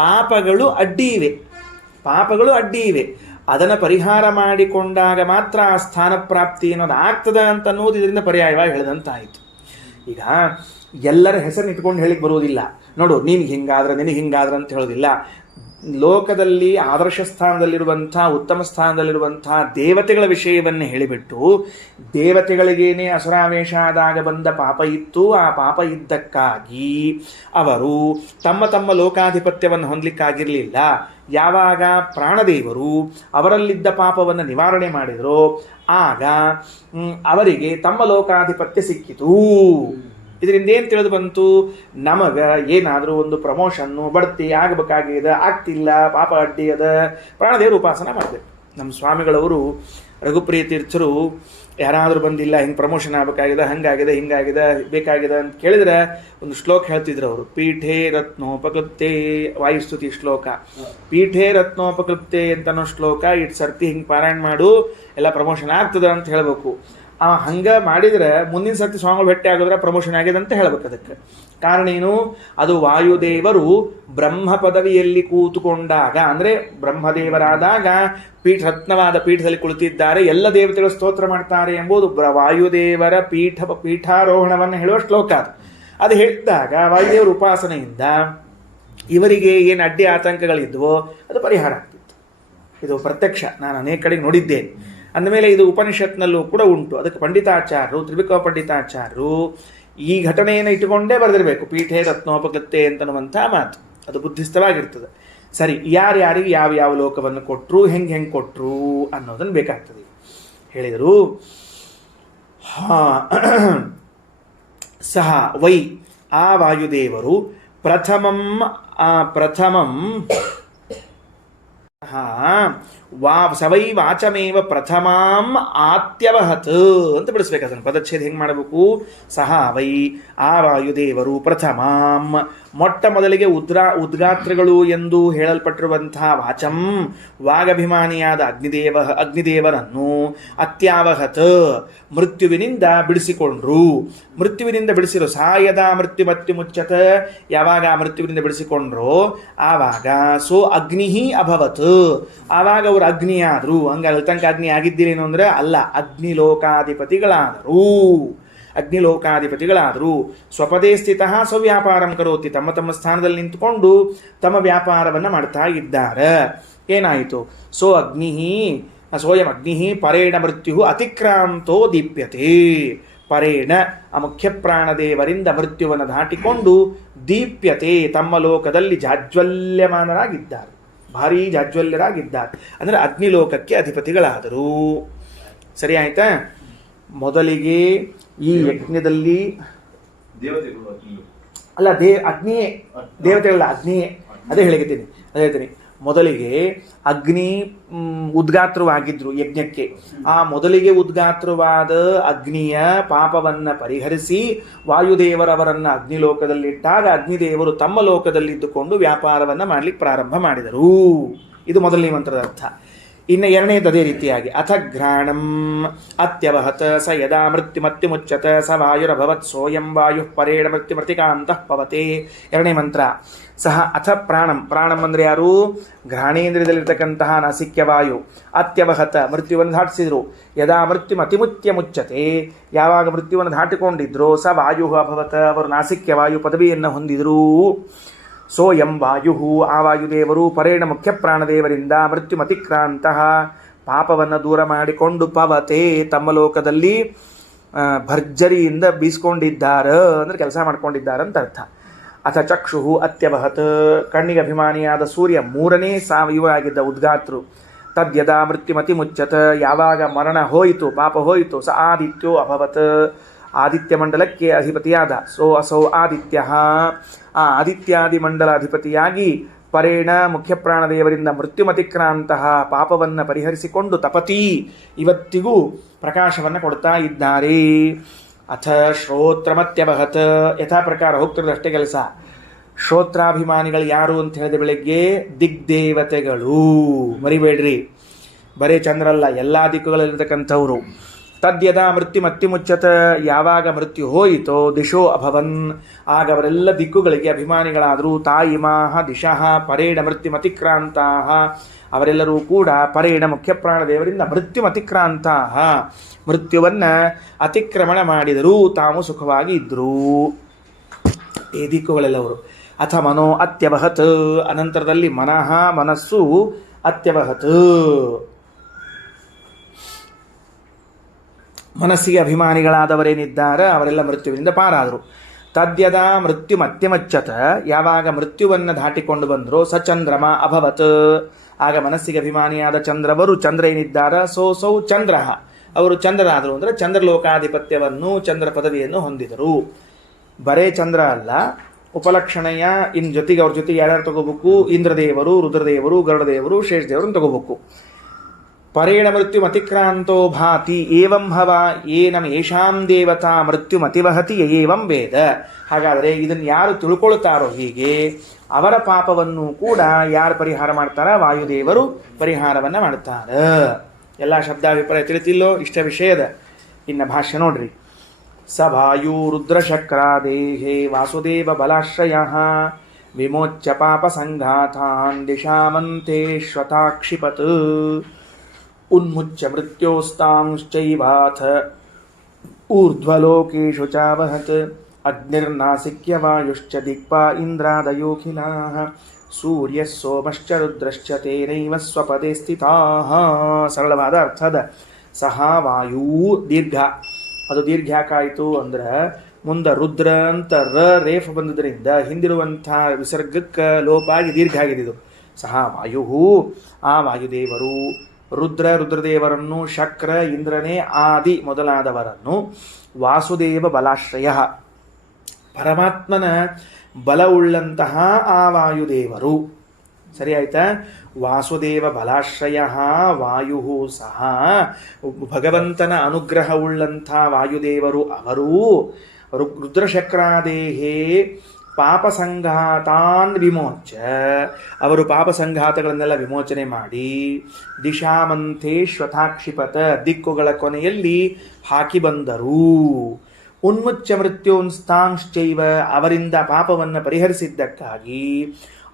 ಪಾಪಗಳು ಅಡ್ಡಿ ಇವೆ. ಅದನ್ನು ಪರಿಹಾರ ಮಾಡಿಕೊಂಡಾಗ ಮಾತ್ರ ಆ ಸ್ಥಾನ ಪ್ರಾಪ್ತಿ ಅನ್ನೋದು ಆಗ್ತದೆ ಅಂತ ಅನ್ನೋದು ಇದರಿಂದ ಪರ್ಯಾಯವಾಗಿ ಹೇಳಿದಂತಾಯಿತು. ಈಗ ಎಲ್ಲರ ಹೆಸರನ್ನು ಇಟ್ಕೊಂಡು ಹೇಳಿಕ್ಕೆ ಬರುವುದಿಲ್ಲ. ನೋಡು, ನಿನಗೆ ಹಿಂಗಾದ್ರೆ ಅಂತ ಹೇಳೋದಿಲ್ಲ. ಲೋಕದಲ್ಲಿ ಆದರ್ಶ ಸ್ಥಾನದಲ್ಲಿರುವಂಥ, ಉತ್ತಮ ಸ್ಥಾನದಲ್ಲಿರುವಂಥ ದೇವತೆಗಳ ವಿಷಯವನ್ನು ಹೇಳಿಬಿಟ್ಟು, ದೇವತೆಗಳಿಗೇನೆ ಅಸುರಾವೇಶ ಆದಾಗ ಬಂದ ಪಾಪ ಇತ್ತು, ಆ ಪಾಪ ಇದ್ದಕ್ಕಾಗಿ ಅವರು ತಮ್ಮ ತಮ್ಮ ಲೋಕಾಧಿಪತ್ಯವನ್ನು ಹೊಂದಲಿಕ್ಕಾಗಿರಲಿಲ್ಲ. ಯಾವಾಗ ಪ್ರಾಣದೇವರು ಅವರಲ್ಲಿದ್ದ ಪಾಪವನ್ನು ನಿವಾರಣೆ ಮಾಡಿದರೋ ಆಗ ಅವರಿಗೆ ತಮ್ಮ ಲೋಕಾಧಿಪತ್ಯ ಸಿಕ್ಕಿತು. ಇದರಿಂದ ಏನು ತಿಳಿದು ಬಂತು? ನಮಗೆ ಏನಾದರೂ ಒಂದು ಪ್ರಮೋಷನ್ನು, ಬಡ್ತಿ ಆಗಬೇಕಾಗಿದೆ, ಆಗ್ತಿಲ್ಲ, ಪಾಪ ಅಡ್ಡಿ ಅದ, ಪ್ರಾಣದೇವರು ಉಪಾಸನ ಮಾಡಬೇಕು. ನಮ್ಮ ಸ್ವಾಮಿಗಳವರು ರಘುಪ್ರಿಯ ತೀರ್ಥರು ಯಾರಾದರೂ ಬಂದಿಲ್ಲ, ಹಿಂಗೆ ಪ್ರಮೋಷನ್ ಆಗಬೇಕಾಗಿದೆ, ಹಂಗಾಗಿದೆ, ಹಿಂಗಾಗಿದೆ, ಬೇಕಾಗಿದೆ ಅಂತ ಕೇಳಿದ್ರೆ ಒಂದು ಶ್ಲೋಕ ಹೇಳ್ತಿದ್ರು ಅವರು. ಪೀಠೇ ರತ್ನೋಪಕೃಪ್ತೆ, ವಾಯುಸ್ತುತಿ ಶ್ಲೋಕ. ಪೀಠೇ ರತ್ನೋಪಕೃಪ್ತೆ ಅಂತನೋ ಶ್ಲೋಕ ಇಟ್ಟು ಸರ್ತಿ ಹಿಂಗೆ ಪಾರಾಯಣ ಮಾಡು, ಎಲ್ಲ ಪ್ರಮೋಷನ್ ಆಗ್ತದೆ ಅಂತ ಹೇಳಬೇಕು. ಹಂಗೆ ಮಾಡಿದರೆ ಮುಂದಿನ ಸರ್ತಿ ಸ್ವಾಮಿಗಳು ಭೇಟಿ ಆಗೋದ್ರೆ ಪ್ರಮೋಷನ್ ಆಗಿದೆ ಅಂತ ಹೇಳ್ಬೇಕು. ಅದಕ್ಕೆ ಕಾರಣ ಏನು? ಅದು ವಾಯುದೇವರು ಬ್ರಹ್ಮ ಪದವಿಯಲ್ಲಿ ಕೂತುಕೊಂಡಾಗ, ಅಂದರೆ ಬ್ರಹ್ಮದೇವರಾದಾಗ ರತ್ನವಾದ ಪೀಠದಲ್ಲಿ ಕುಳಿತಿದ್ದಾರೆ, ಎಲ್ಲ ದೇವತೆಗಳು ಸ್ತೋತ್ರ ಮಾಡ್ತಾರೆ ಎಂಬುದು ವಾಯುದೇವರ ಪೀಠಾರೋಹಣವನ್ನು ಹೇಳುವ ಶ್ಲೋಕ. ಅದು ಹೇಳಿದಾಗ ವಾಯುದೇವರ ಉಪಾಸನೆಯಿಂದ ಇವರಿಗೆ ಏನು ಅಡ್ಡಿ ಆತಂಕಗಳಿದ್ವೋ ಅದು ಪರಿಹಾರ ಆಗ್ತಿತ್ತು. ಇದು ಪ್ರತ್ಯಕ್ಷ, ನಾನು ಅನೇಕ ಕಡೆಗೆ ನೋಡಿದ್ದೇನೆ. ಅಂದಮೇಲೆ ಇದು ಉಪನಿಷತ್ನಲ್ಲೂ ಕೂಡ ಉಂಟು. ಅದಕ್ಕೆ ಪಂಡಿತಾಚಾರ್ಯರು, ತ್ರಿವಿಕ್ರಮ ಪಂಡಿತಾಚಾರ್ಯರು ಈ ಘಟನೆಯನ್ನು ಇಟ್ಟುಕೊಂಡೇ ಬರೆದಿರಬೇಕು. ಪೀಠೇ ರತ್ನೋಪಕೃತೆ ಅಂತನ್ನುವಂಥ ಮಾತು ಅದು ಬುದ್ಧಿಸ್ಥವಾಗಿರ್ತದೆ. ಸರಿ, ಯಾರ್ಯಾರಿಗೆ ಯಾವ ಲೋಕವನ್ನು ಕೊಟ್ಟರು, ಹೆಂಗೆ ಕೊಟ್ಟರು ಅನ್ನೋದನ್ನು ಬೇಕಾಗ್ತದೆ ಹೇಳಿದರು. ಸಹ ವೈ ಆ ವಾಯುದೇವರು ಪ್ರಥಮಂ ಸವೈ ವಾಚಮೇವ ಪ್ರಥಮಾಂ ಆತ್ಯವಹತ್ ಅಂತ ಬಿಡಿಸ್ಬೇಕು. ಅದನ್ನು ಪದಚ್ಛೇದ ಹೆಂಗೆ ಮಾಡಬೇಕು? ಸಹ ವೈ ಆ ವಾಯುದೇವರು ಪ್ರಥಮಾಂ ಮೊಟ್ಟ ಮೊದಲಿಗೆ ಉದ್ಗಾತ್ರಗಳು ಎಂದು ಹೇಳಲ್ಪಟ್ಟಿರುವಂತಹ ವಾಚಂ ವಾಗಭಿಮಾನಿಯಾದ ಅಗ್ನಿದೇವರನ್ನು ಅತ್ಯಾವಹತ್ ಮೃತ್ಯುವಿನಿಂದ ಬಿಡಿಸಿಕೊಂಡ್ರು. ಮೃತ್ಯುವಿನಿಂದ ಬಿಡಿಸಿರೋ ಸಾಯದ ಮೃತ್ಯು ಮುಚ್ಚತ, ಯಾವಾಗ ಆ ಮೃತ್ಯುವಿನಿಂದ ಬಿಡಿಸಿಕೊಂಡ್ರೋ ಆವಾಗ ಸೋ ಅಗ್ನಿ ಅಭವತ್, ಆವಾಗ ಅವರು ಅಗ್ನಿಯಾದರು. ಹಂಗ ಅಲ್ಲಿ ತನಕ ಅಗ್ನಿ ಆಗಿದ್ದೀರೇನು ಅಂದ್ರೆ ಅಲ್ಲ, ಅಗ್ನಿಲೋಕಾಧಿಪತಿಗಳಾದರು. ಸ್ವಪದೇ ಸ್ಥಿತ ಸ್ವವ್ಯಾಪಾರಂ ಕರೋತಿ, ತಮ್ಮ ತಮ್ಮ ಸ್ಥಾನದಲ್ಲಿ ನಿಂತುಕೊಂಡು ತಮ್ಮ ವ್ಯಾಪಾರವನ್ನು ಮಾಡ್ತಾ ಇದ್ದಾರೆ. ಏನಾಯಿತು? ಸೋಯಂ ಅಗ್ನಿ ಪರೇಣ ಮೃತ್ಯು ಅತಿಕ್ರಾಂತೋ ದೀಪ್ಯತೆ. ಪರೇಣ ಆ ಮುಖ್ಯ ಪ್ರಾಣದೇವರಿಂದ ಮೃತ್ಯುವನ್ನು ದಾಟಿಕೊಂಡು ದೀಪ್ಯತೆ ತಮ್ಮ ಲೋಕದಲ್ಲಿ ಜಾಜ್ವಲ್ಯಮಾನರಾಗಿದ್ದಾರೆ, ಭಾರೀ ಜಾಜ್ವಲ್ಯರಾಗಿದ್ದಾರೆ. ಅಂದರೆ ಅಗ್ನಿಲೋಕಕ್ಕೆ ಅಧಿಪತಿಗಳಾದರು. ಸರಿ ಆಯ್ತಾ? ಮೊದಲಿಗೆ ಈ ಯಜ್ಞದಲ್ಲಿ ಅಲ್ಲ ಅಗ್ನಿಯೇ, ದೇವತೆಗಳಲ್ಲ ಅಗ್ನಿಯೇ, ಅದೇ ಹೇಳ್ತೀನಿ. ಮೊದಲಿಗೆ ಅಗ್ನಿ ಉದ್ಗಾತ್ರವಾಗಿದ್ರು ಯಜ್ಞಕ್ಕೆ. ಆ ಮೊದಲಿಗೆ ಉದ್ಗಾತ್ರವಾದ ಅಗ್ನಿಯ ಪಾಪವನ್ನು ಪರಿಹರಿಸಿ ವಾಯುದೇವರವರನ್ನು ಅಗ್ನಿಲೋಕದಲ್ಲಿಟ್ಟಾಗ ಅಗ್ನಿದೇವರು ತಮ್ಮ ಲೋಕದಲ್ಲಿದ್ದುಕೊಂಡು ವ್ಯಾಪಾರವನ್ನು ಮಾಡಲಿಕ್ಕೆ ಪ್ರಾರಂಭ ಮಾಡಿದರು. ಇದು ಮೊದಲನೇ ಮಂತ್ರದ ಅರ್ಥ. ಇನ್ನು ಎರಡನೇದು ಅದೇ ರೀತಿಯಾಗಿ ಅಥ ಘ್ರಾಣಂ ಅತ್ಯವಹತ ಸ ಯದಾ ಮೃತ್ಯುಮತ್ಯುಮುಚ್ಯತ ಸ ವಾಯುರಭವತ್ ಸೋಯಂ ವಾಯು ಪರೇಣ ಮೃತ್ಯುಮೃತಿಕಾಂತಃ ಪವತೆ. ಎರಡನೇ ಮಂತ್ರ. ಸಹ ಅಥ ಪ್ರಾಣಂ ಅಂದರೆ ಯಾರು? ಘ್ರಾಣೇಂದ್ರಿಯದಲ್ಲಿರ್ತಕ್ಕಂತಹ ನಾಸಿಕ್ಯವಾಯು. ಅತ್ಯವಹತ ಮೃತ್ಯುವನ್ನು ದಾಟಿಸಿದ್ರು. ಯದಾ ಮೃತ್ಯುಮತಿಮುಚ್ಯತೆ ಯಾವಾಗ ಮೃತ್ಯುವನ್ನು ದಾಟಿಕೊಂಡಿದ್ರು ಸ ವಾಯು ಅಭವತ ಅವರು ನಾಸಿಕ್ಯವಾಯು ಪದವಿಯನ್ನು ಹೊಂದಿದ್ರು. ಸೋಯಂ ವಾಯು ಆ ವಾಯುದೇವರು ಪರೇಣ ಮುಖ್ಯ ಪ್ರಾಣದೇವರಿಂದ ಮೃತ್ಯುಮತಿಕ್ರಾಂತಹ ಪಾಪವನ್ನು ದೂರ ಮಾಡಿಕೊಂಡು ಪವತೆ ತಮ್ಮ ಲೋಕದಲ್ಲಿ ಭರ್ಜರಿಯಿಂದ ಬೀಸ್ಕೊಂಡಿದ್ದಾರೆ, ಅಂದರೆ ಕೆಲಸ ಮಾಡ್ಕೊಂಡಿದ್ದಾರೆ ಅಂತ ಅರ್ಥ. ಅಥ ಚಕ್ಷು ಅತ್ಯವಹತ್ ಕಣ್ಣಿಗೆ ಅಭಿಮಾನಿಯಾದ ಸೂರ್ಯ ಮೂರನೇ ಸಾವಯುವಾಗಿದ್ದ ಉದ್ಗಾತೃ. ತದ್ಯದಾ ಮೃತ್ಯುಮತಿ ಮುಚ್ಚತ ಯಾವಾಗ ಮರಣ ಹೋಯಿತು, ಪಾಪ ಹೋಯಿತು, ಸ ಆದಿತ್ಯೋ ಅಭವತ್ ಆದಿತ್ಯ ಮಂಡಲಕ್ಕೆ ಅಧಿಪತಿಯಾದ. ಅಸೌ ಆದಿತ್ಯ ಆ ಆದಿತ್ಯಾದಿ ಮಂಡಲ ಅಧಿಪತಿಯಾಗಿ ಪರೇಣ ಮುಖ್ಯ ಪ್ರಾಣದೇವರಿಂದ ಮೃತ್ಯುಮತಿಕ್ರಾಂತಹ ಪಾಪವನ್ನು ಪರಿಹರಿಸಿಕೊಂಡು ತಪತಿ ಇವತ್ತಿಗೂ ಪ್ರಕಾಶವನ್ನು ಕೊಡ್ತಾ ಇದ್ದಾರೆ. ಅಥ ಶ್ರೋತ್ರಮತ್ಯವಹತ್ ಯಥಾ ಪ್ರಕಾರ ಹೋಗ್ತಿರೋದಷ್ಟೇ ಕೆಲಸ. ಶ್ರೋತ್ರಾಭಿಮಾನಿಗಳು ಯಾರು ಅಂತ ಹೇಳಿದ ಬೆಳಗ್ಗೆ ದಿಗ್ದೇವತೆಗಳು, ಮರಿಬೇಡ್ರಿ. ಬರೇ ಚಂದ್ರಲ್ಲ, ಎಲ್ಲ ದಿಕ್ಕುಗಳಲ್ಲಿರ್ತಕ್ಕಂಥವ್ರು. ತದ್ಯದಾ ಮೃತ್ಯುಮತ್ಯುಮುಚ್ಯತ ಯಾವಾಗ ಮೃತ್ಯು ಹೋಯಿತೋ ದಿಶೋ ಅಭವನ್ ಆಗ ಅವರೆಲ್ಲ ದಿಕ್ಕುಗಳಿಗೆ ಅಭಿಮಾನಿಗಳಾದರು. ತಾಯಿಮಾಹ ದಿಶಃ ಪರೇಣ ಮೃತ್ಯುಮತಿಕ್ರಾಂತಾಹ ಅವರೆಲ್ಲರೂ ಕೂಡ ಪರೇಣ ಮುಖ್ಯ ಪ್ರಾಣದೇವರಿಂದ ಮೃತ್ಯುಮತಿಕ್ರಾಂತಾಹ ಮೃತ್ಯುವನ್ನು ಅತಿಕ್ರಮಣ ಮಾಡಿದರೂ ತಾವು ಸುಖವಾಗಿ ಇದ್ದರು. ಈ ದಿಕ್ಕುಗಳೆಲ್ಲವರು. ಅಥ ಮನೋ ಅತ್ಯವಹತ್ ಅನಂತರದಲ್ಲಿ ಮನಸ್ಸು ಅತ್ಯವಹತ್ ಮನಸ್ಸಿಗೆ ಅಭಿಮಾನಿಗಳಾದವರೇನಿದ್ದಾರೆ ಅವರೆಲ್ಲ ಮೃತ್ಯುವಿನಿಂದ ಪಾರಾದರು. ತದ್ಯದ ಮೃತ್ಯು ಮತ್ಯಮಚ್ಚತ ಯಾವಾಗ ಮೃತ್ಯುವನ್ನು ದಾಟಿಕೊಂಡು ಬಂದರು ಸ ಚಂದ್ರಮ ಅಭವತ್ ಆಗ ಮನಸ್ಸಿಗೆ ಅಭಿಮಾನಿಯಾದ ಚಂದ್ರವರು ಚಂದ್ರ ಏನಿದ್ದಾರೆ ಸೌ ಚಂದ್ರ ಅವರು ಚಂದ್ರರಾದರು. ಅಂದರೆ ಚಂದ್ರಲೋಕಾಧಿಪತ್ಯವನ್ನು ಚಂದ್ರ ಪದವಿಯನ್ನು ಹೊಂದಿದರು. ಬರೇ ಚಂದ್ರ ಅಲ್ಲ, ಉಪಲಕ್ಷಣೆಯ ಜೊತೆಗೆ ಅವ್ರ ಜೊತೆಗೆ ಯಾರ್ಯಾರು ತಗೋಬೇಕು? ಇಂದ್ರದೇವರು, ರುದ್ರದೇವರು, ಗರುಡದೇವರು, ಶೇಷದೇವರನ್ನು ತಗೋಬೇಕು. ಪರೇಣ ಮೃತ್ಯುಮತಿಕ್ರಾಂತೋ ಭಾತಿ ಏವಂ ಹವ ಏನಂ ಯೇಷಾಂ ದೇವತಾ ಮೃತ್ಯುಮತಿವಹತಿ ಏವಂ ವೇದ. ಹಾಗಾದರೆ ಇದನ್ನು ಯಾರು ತಿಳ್ಕೊಳ್ತಾರೋ ಹೀಗೆ ಅವರ ಪಾಪವನ್ನು ಕೂಡ ಯಾರು ಪರಿಹಾರ ಮಾಡ್ತಾರ? ವಾಯುದೇವರು ಪರಿಹಾರವನ್ನು ಮಾಡ್ತಾರೆ. ಎಲ್ಲ ಶಬ್ದಾಭಿಪ್ರಾಯ ತಿಳಿತಿಲ್ಲೋ? ಇಷ್ಟ ವಿಷಯದ ಇನ್ನು ಭಾಷ್ಯ ನೋಡ್ರಿ. ಸ ವಾಯು ರುದ್ರಶಕ್ರಾದೇಹೇ ವಾಸುದೇವ ಬಲಾಶ್ರಯ ವಿಮೋಚ್ಯ ಪಾಪ ಸಂಘಾತಾನ್ ದಿಶಾಮಂತೇಶ್ವತಾಕ್ಷಿಪತ್ ಉನ್ಮುಚ್ಯ ಮೃತ್ಯೋಸ್ತಾಂಶ್ಚೈವಾಥ ಊರ್ಧ್ವಲೋಕೇಶು ಚಾವಹತ್ ಅಗ್ನಿರ್ನಾಸಿಕ್ಯವಾಯುಶ್ಚ ದಿಕ್ಪಾ ಇಂದ್ರಾದಯೋಖಿಲಾಃ ಸೂರ್ಯ ಸೋಮಶ್ಚ ರುದ್ರಶ್ಚ ತೇನೈವ ಸ್ವಪದೇ ಸ್ಥಿತಾಃ. ಸರಳವಾದ ಅರ್ಥದ ಸಹ ವಾಯೂ ದೀರ್ಘ. ಅದು ದೀರ್ಘ ಯಾಕಾಯಿತು ಅಂದ್ರೆ ಮುಂದೆ ರುದ್ರ ಅಂತ ರೇಫ ಬಂದುದರಿಂದ ಹಿಂದಿರುವಂಥ ವಿಸರ್ಗಕ್ಕೆ ಲೋಪ ಆಗಿ ದೀರ್ಘ ಆಗಿದ್ದು. ಸಹ ವಾಯು ಆ ವಾಯುದೇವರು ರುದ್ರದೇವರನ್ನು ಶಕ್ರ ಇಂದ್ರನೇ ಆದಿ ಮೊದಲಾದವರನ್ನು ವಾಸುದೇವ ಬಲಾಶ್ರಯ ಪರಮಾತ್ಮನ ಬಲವುಳ್ಳಂತಹ ಆ ವಾಯುದೇವರು. ಸರಿ ಆಯ್ತಾ? ವಾಸುದೇವ ಬಲಾಶ್ರಯ ವಾಯು ಸಹ ಭಗವಂತನ ಅನುಗ್ರಹವುಳ್ಳಂಥ ವಾಯುದೇವರು ಅವರು ರುದ್ರಶಕ್ರಾದೇಹೇ ಪಾಪ ಸಂಘಾತಾನ್ ವಿಮೋಚ ಅವರು ಪಾಪ ಸಂಘಾತಗಳನ್ನೆಲ್ಲ ವಿಮೋಚನೆ ಮಾಡಿ ದಿಶಾಮಂಥೇಶ್ವತಾಕ್ಷಿಪತ ದಿಕ್ಕುಗಳ ಕೊನೆಯಲ್ಲಿ ಹಾಕಿ ಬಂದರು. ಉನ್ಮುಚ್ಯ ಮೃತ್ಯೋನ್ಸ್ತಾಂಶ್ಚೈವ ಅವರಿಂದ ಪಾಪವನ್ನು ಪರಿಹರಿಸಿದ್ದಕ್ಕಾಗಿ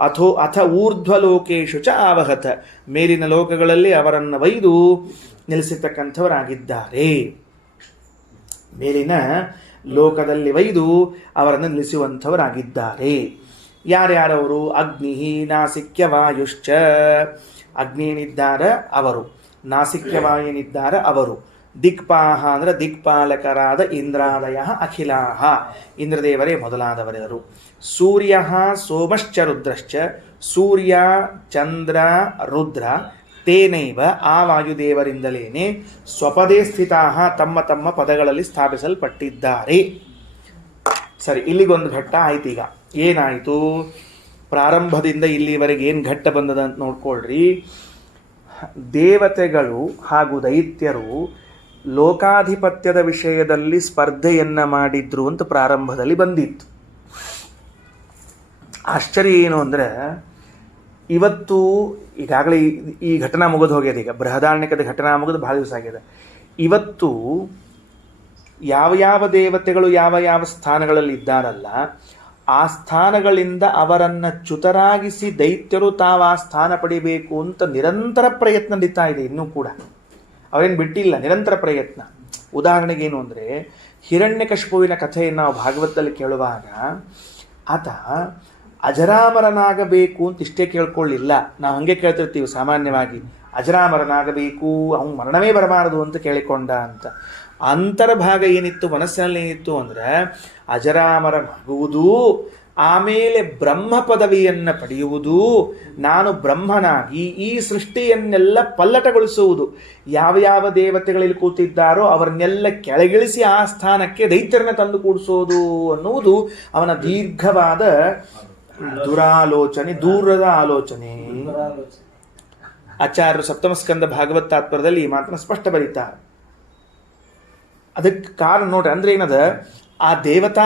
ಅಥ ಊರ್ಧ್ವಲೋಕೇಶು ಚ ಆವಹತ ಮೇಲಿನ ಲೋಕಗಳಲ್ಲಿ ಅವರನ್ನು ಒಯ್ದು ನಿಲ್ಲಿಸತಕ್ಕಂಥವರಾಗಿದ್ದಾರೆ. ಮೇಲಿನ ಲೋಕದಲ್ಲಿ ಒಯ್ದು ಅವರನ್ನು ನಿಲ್ಲಿಸುವಂಥವರಾಗಿದ್ದಾರೆ. ಯಾರ್ಯಾರವರು? ಅಗ್ನಿ ನಾಸಿಕ್ಯವಾಯುಶ್ಚ ಅಗ್ನಿ ಏನಿದ್ದಾರೆ ಅವರು, ನಾಸಿಕ್ಯವಾಯು ಏನಿದ್ದಾರೆ ಅವರು. ದಿಕ್ಪಾಹ ಅಂದರೆ ದಿಕ್ಪಾಲಕರಾದ ಇಂದ್ರಾದಯ ಅಖಿಲಾಹ, ಇಂದ್ರದೇವರೇ ಮೊದಲಾದವರೆದರು. ಸೂರ್ಯ ಸೋಮಶ್ಚ ರುದ್ರಶ್ಚ, ಸೂರ್ಯ ಚಂದ್ರ ರುದ್ರ ತೇನೈವ ಆ ವಾಯುದೇವರಿಂದಲೇನೆ ಸ್ವಪದೇ ಸ್ಥಿತಾ ತಮ್ಮ ತಮ್ಮ ಪದಗಳಲ್ಲಿ ಸ್ಥಾಪಿಸಲ್ಪಟ್ಟಿದ್ದಾರೆ. ಸರಿ, ಇಲ್ಲಿಗೊಂದು ಘಟ್ಟ ಆಯ್ತು. ಈಗ ಏನಾಯಿತು? ಪ್ರಾರಂಭದಿಂದ ಇಲ್ಲಿವರೆಗೆ ಏನು ಘಟ್ಟ ಬಂದದ ಅಂತ ನೋಡ್ಕೊಳ್ರಿ. ದೇವತೆಗಳು ಹಾಗೂ ದೈತ್ಯರು ಲೋಕಾಧಿಪತ್ಯದ ವಿಷಯದಲ್ಲಿ ಸ್ಪರ್ಧೆಯನ್ನ ಮಾಡಿದ್ರು ಅಂತ ಪ್ರಾರಂಭದಲ್ಲಿ ಬಂದಿತ್ತು. ಆಶ್ಚರ್ಯ ಏನು ಅಂದರೆ, ಇವತ್ತು ಈಗಾಗಲೇ ಈ ಘಟನಾ ಮುಗಿದು ಹೋಗ್ಯದ. ಈಗ ಬೃಹದಾರಣ್ಯಕದ ಘಟನಾ ಮುಗಿದು ಬಹಳ ದಿವಸ ಆಗಿದೆ. ಇವತ್ತು ಯಾವ ಯಾವ ದೇವತೆಗಳು ಯಾವ ಯಾವ ಸ್ಥಾನಗಳಲ್ಲಿ ಇದ್ದಾರಲ್ಲ, ಆ ಸ್ಥಾನಗಳಿಂದ ಅವರನ್ನು ಚ್ಯುತರಾಗಿಸಿ ದೈತ್ಯರು ತಾವು ಆ ಸ್ಥಾನ ಪಡಿಬೇಕು ಅಂತ ನಿರಂತರ ಪ್ರಯತ್ನ ನಡೀತಾ ಇದೆ. ಇನ್ನೂ ಕೂಡ ಅವರೇನು ಬಿಟ್ಟಿಲ್ಲ, ನಿರಂತರ ಪ್ರಯತ್ನ. ಉದಾಹರಣೆಗೆ ಏನು ಅಂದರೆ, ಹಿರಣ್ಯಕಶಿಪುವಿನ ಕಥೆಯನ್ನು ನಾವು ಭಾಗವತದಲ್ಲಿ ಕೇಳುವಾಗ ಆತ ಅಜರಾಮರನಾಗಬೇಕು ಅಂತ ಇಷ್ಟೇ ಕೇಳ್ಕೊಳ್ಳಿಲ್ಲ. ನಾವು ಹಾಗೆ ಕೇಳ್ತಿರ್ತೀವಿ ಸಾಮಾನ್ಯವಾಗಿ, ಅಜರಾಮರನಾಗಬೇಕು, ಅವನು ಮರಣವೇ ಬರಬಾರದು ಅಂತ ಕೇಳಿಕೊಂಡ ಅಂತ. ಅಂತರ್ಭಾಗ ಏನಿತ್ತು, ಮನಸ್ಸಿನಲ್ಲಿ ಏನಿತ್ತು ಅಂದರೆ, ಅಜರಾಮರನಾಗುವುದು, ಆಮೇಲೆ ಬ್ರಹ್ಮ ಪದವಿಯನ್ನು ಪಡೆಯುವುದು, ನಾನು ಬ್ರಹ್ಮನಾಗಿ ಈ ಸೃಷ್ಟಿಯನ್ನೆಲ್ಲ ಪಲ್ಲಟಗೊಳಿಸುವುದು, ಯಾವ ಯಾವ ದೇವತೆಗಳಲ್ಲಿ ಕೂತಿದ್ದಾರೋ ಅವರನ್ನೆಲ್ಲ ಕೆಳಗಿಳಿಸಿ ಆ ಸ್ಥಾನಕ್ಕೆ ದೈತ್ಯರನ್ನ ತಂದು ಕೂಡಿಸೋದು ಅನ್ನುವುದು ಅವನ ದೀರ್ಘವಾದ ದುರಾಲೋಚನೆ, ದೂರದ ಆಲೋಚನೆ. ಆಚಾರ್ಯರು ಸಪ್ತಮಸ್ಕಂದ ಭಾಗವತ್ ತಾತ್ಪರ್ಯದಲ್ಲಿ ಈ ಮಾತನ್ನು ಸ್ಪಷ್ಟ ಬರೀತಾರೆ. ಅದಕ್ಕೆ ಕಾರಣ ನೋಡ್ರಿ, ಅಂದ್ರೆ ಏನದ, ಆ ದೇವತಾ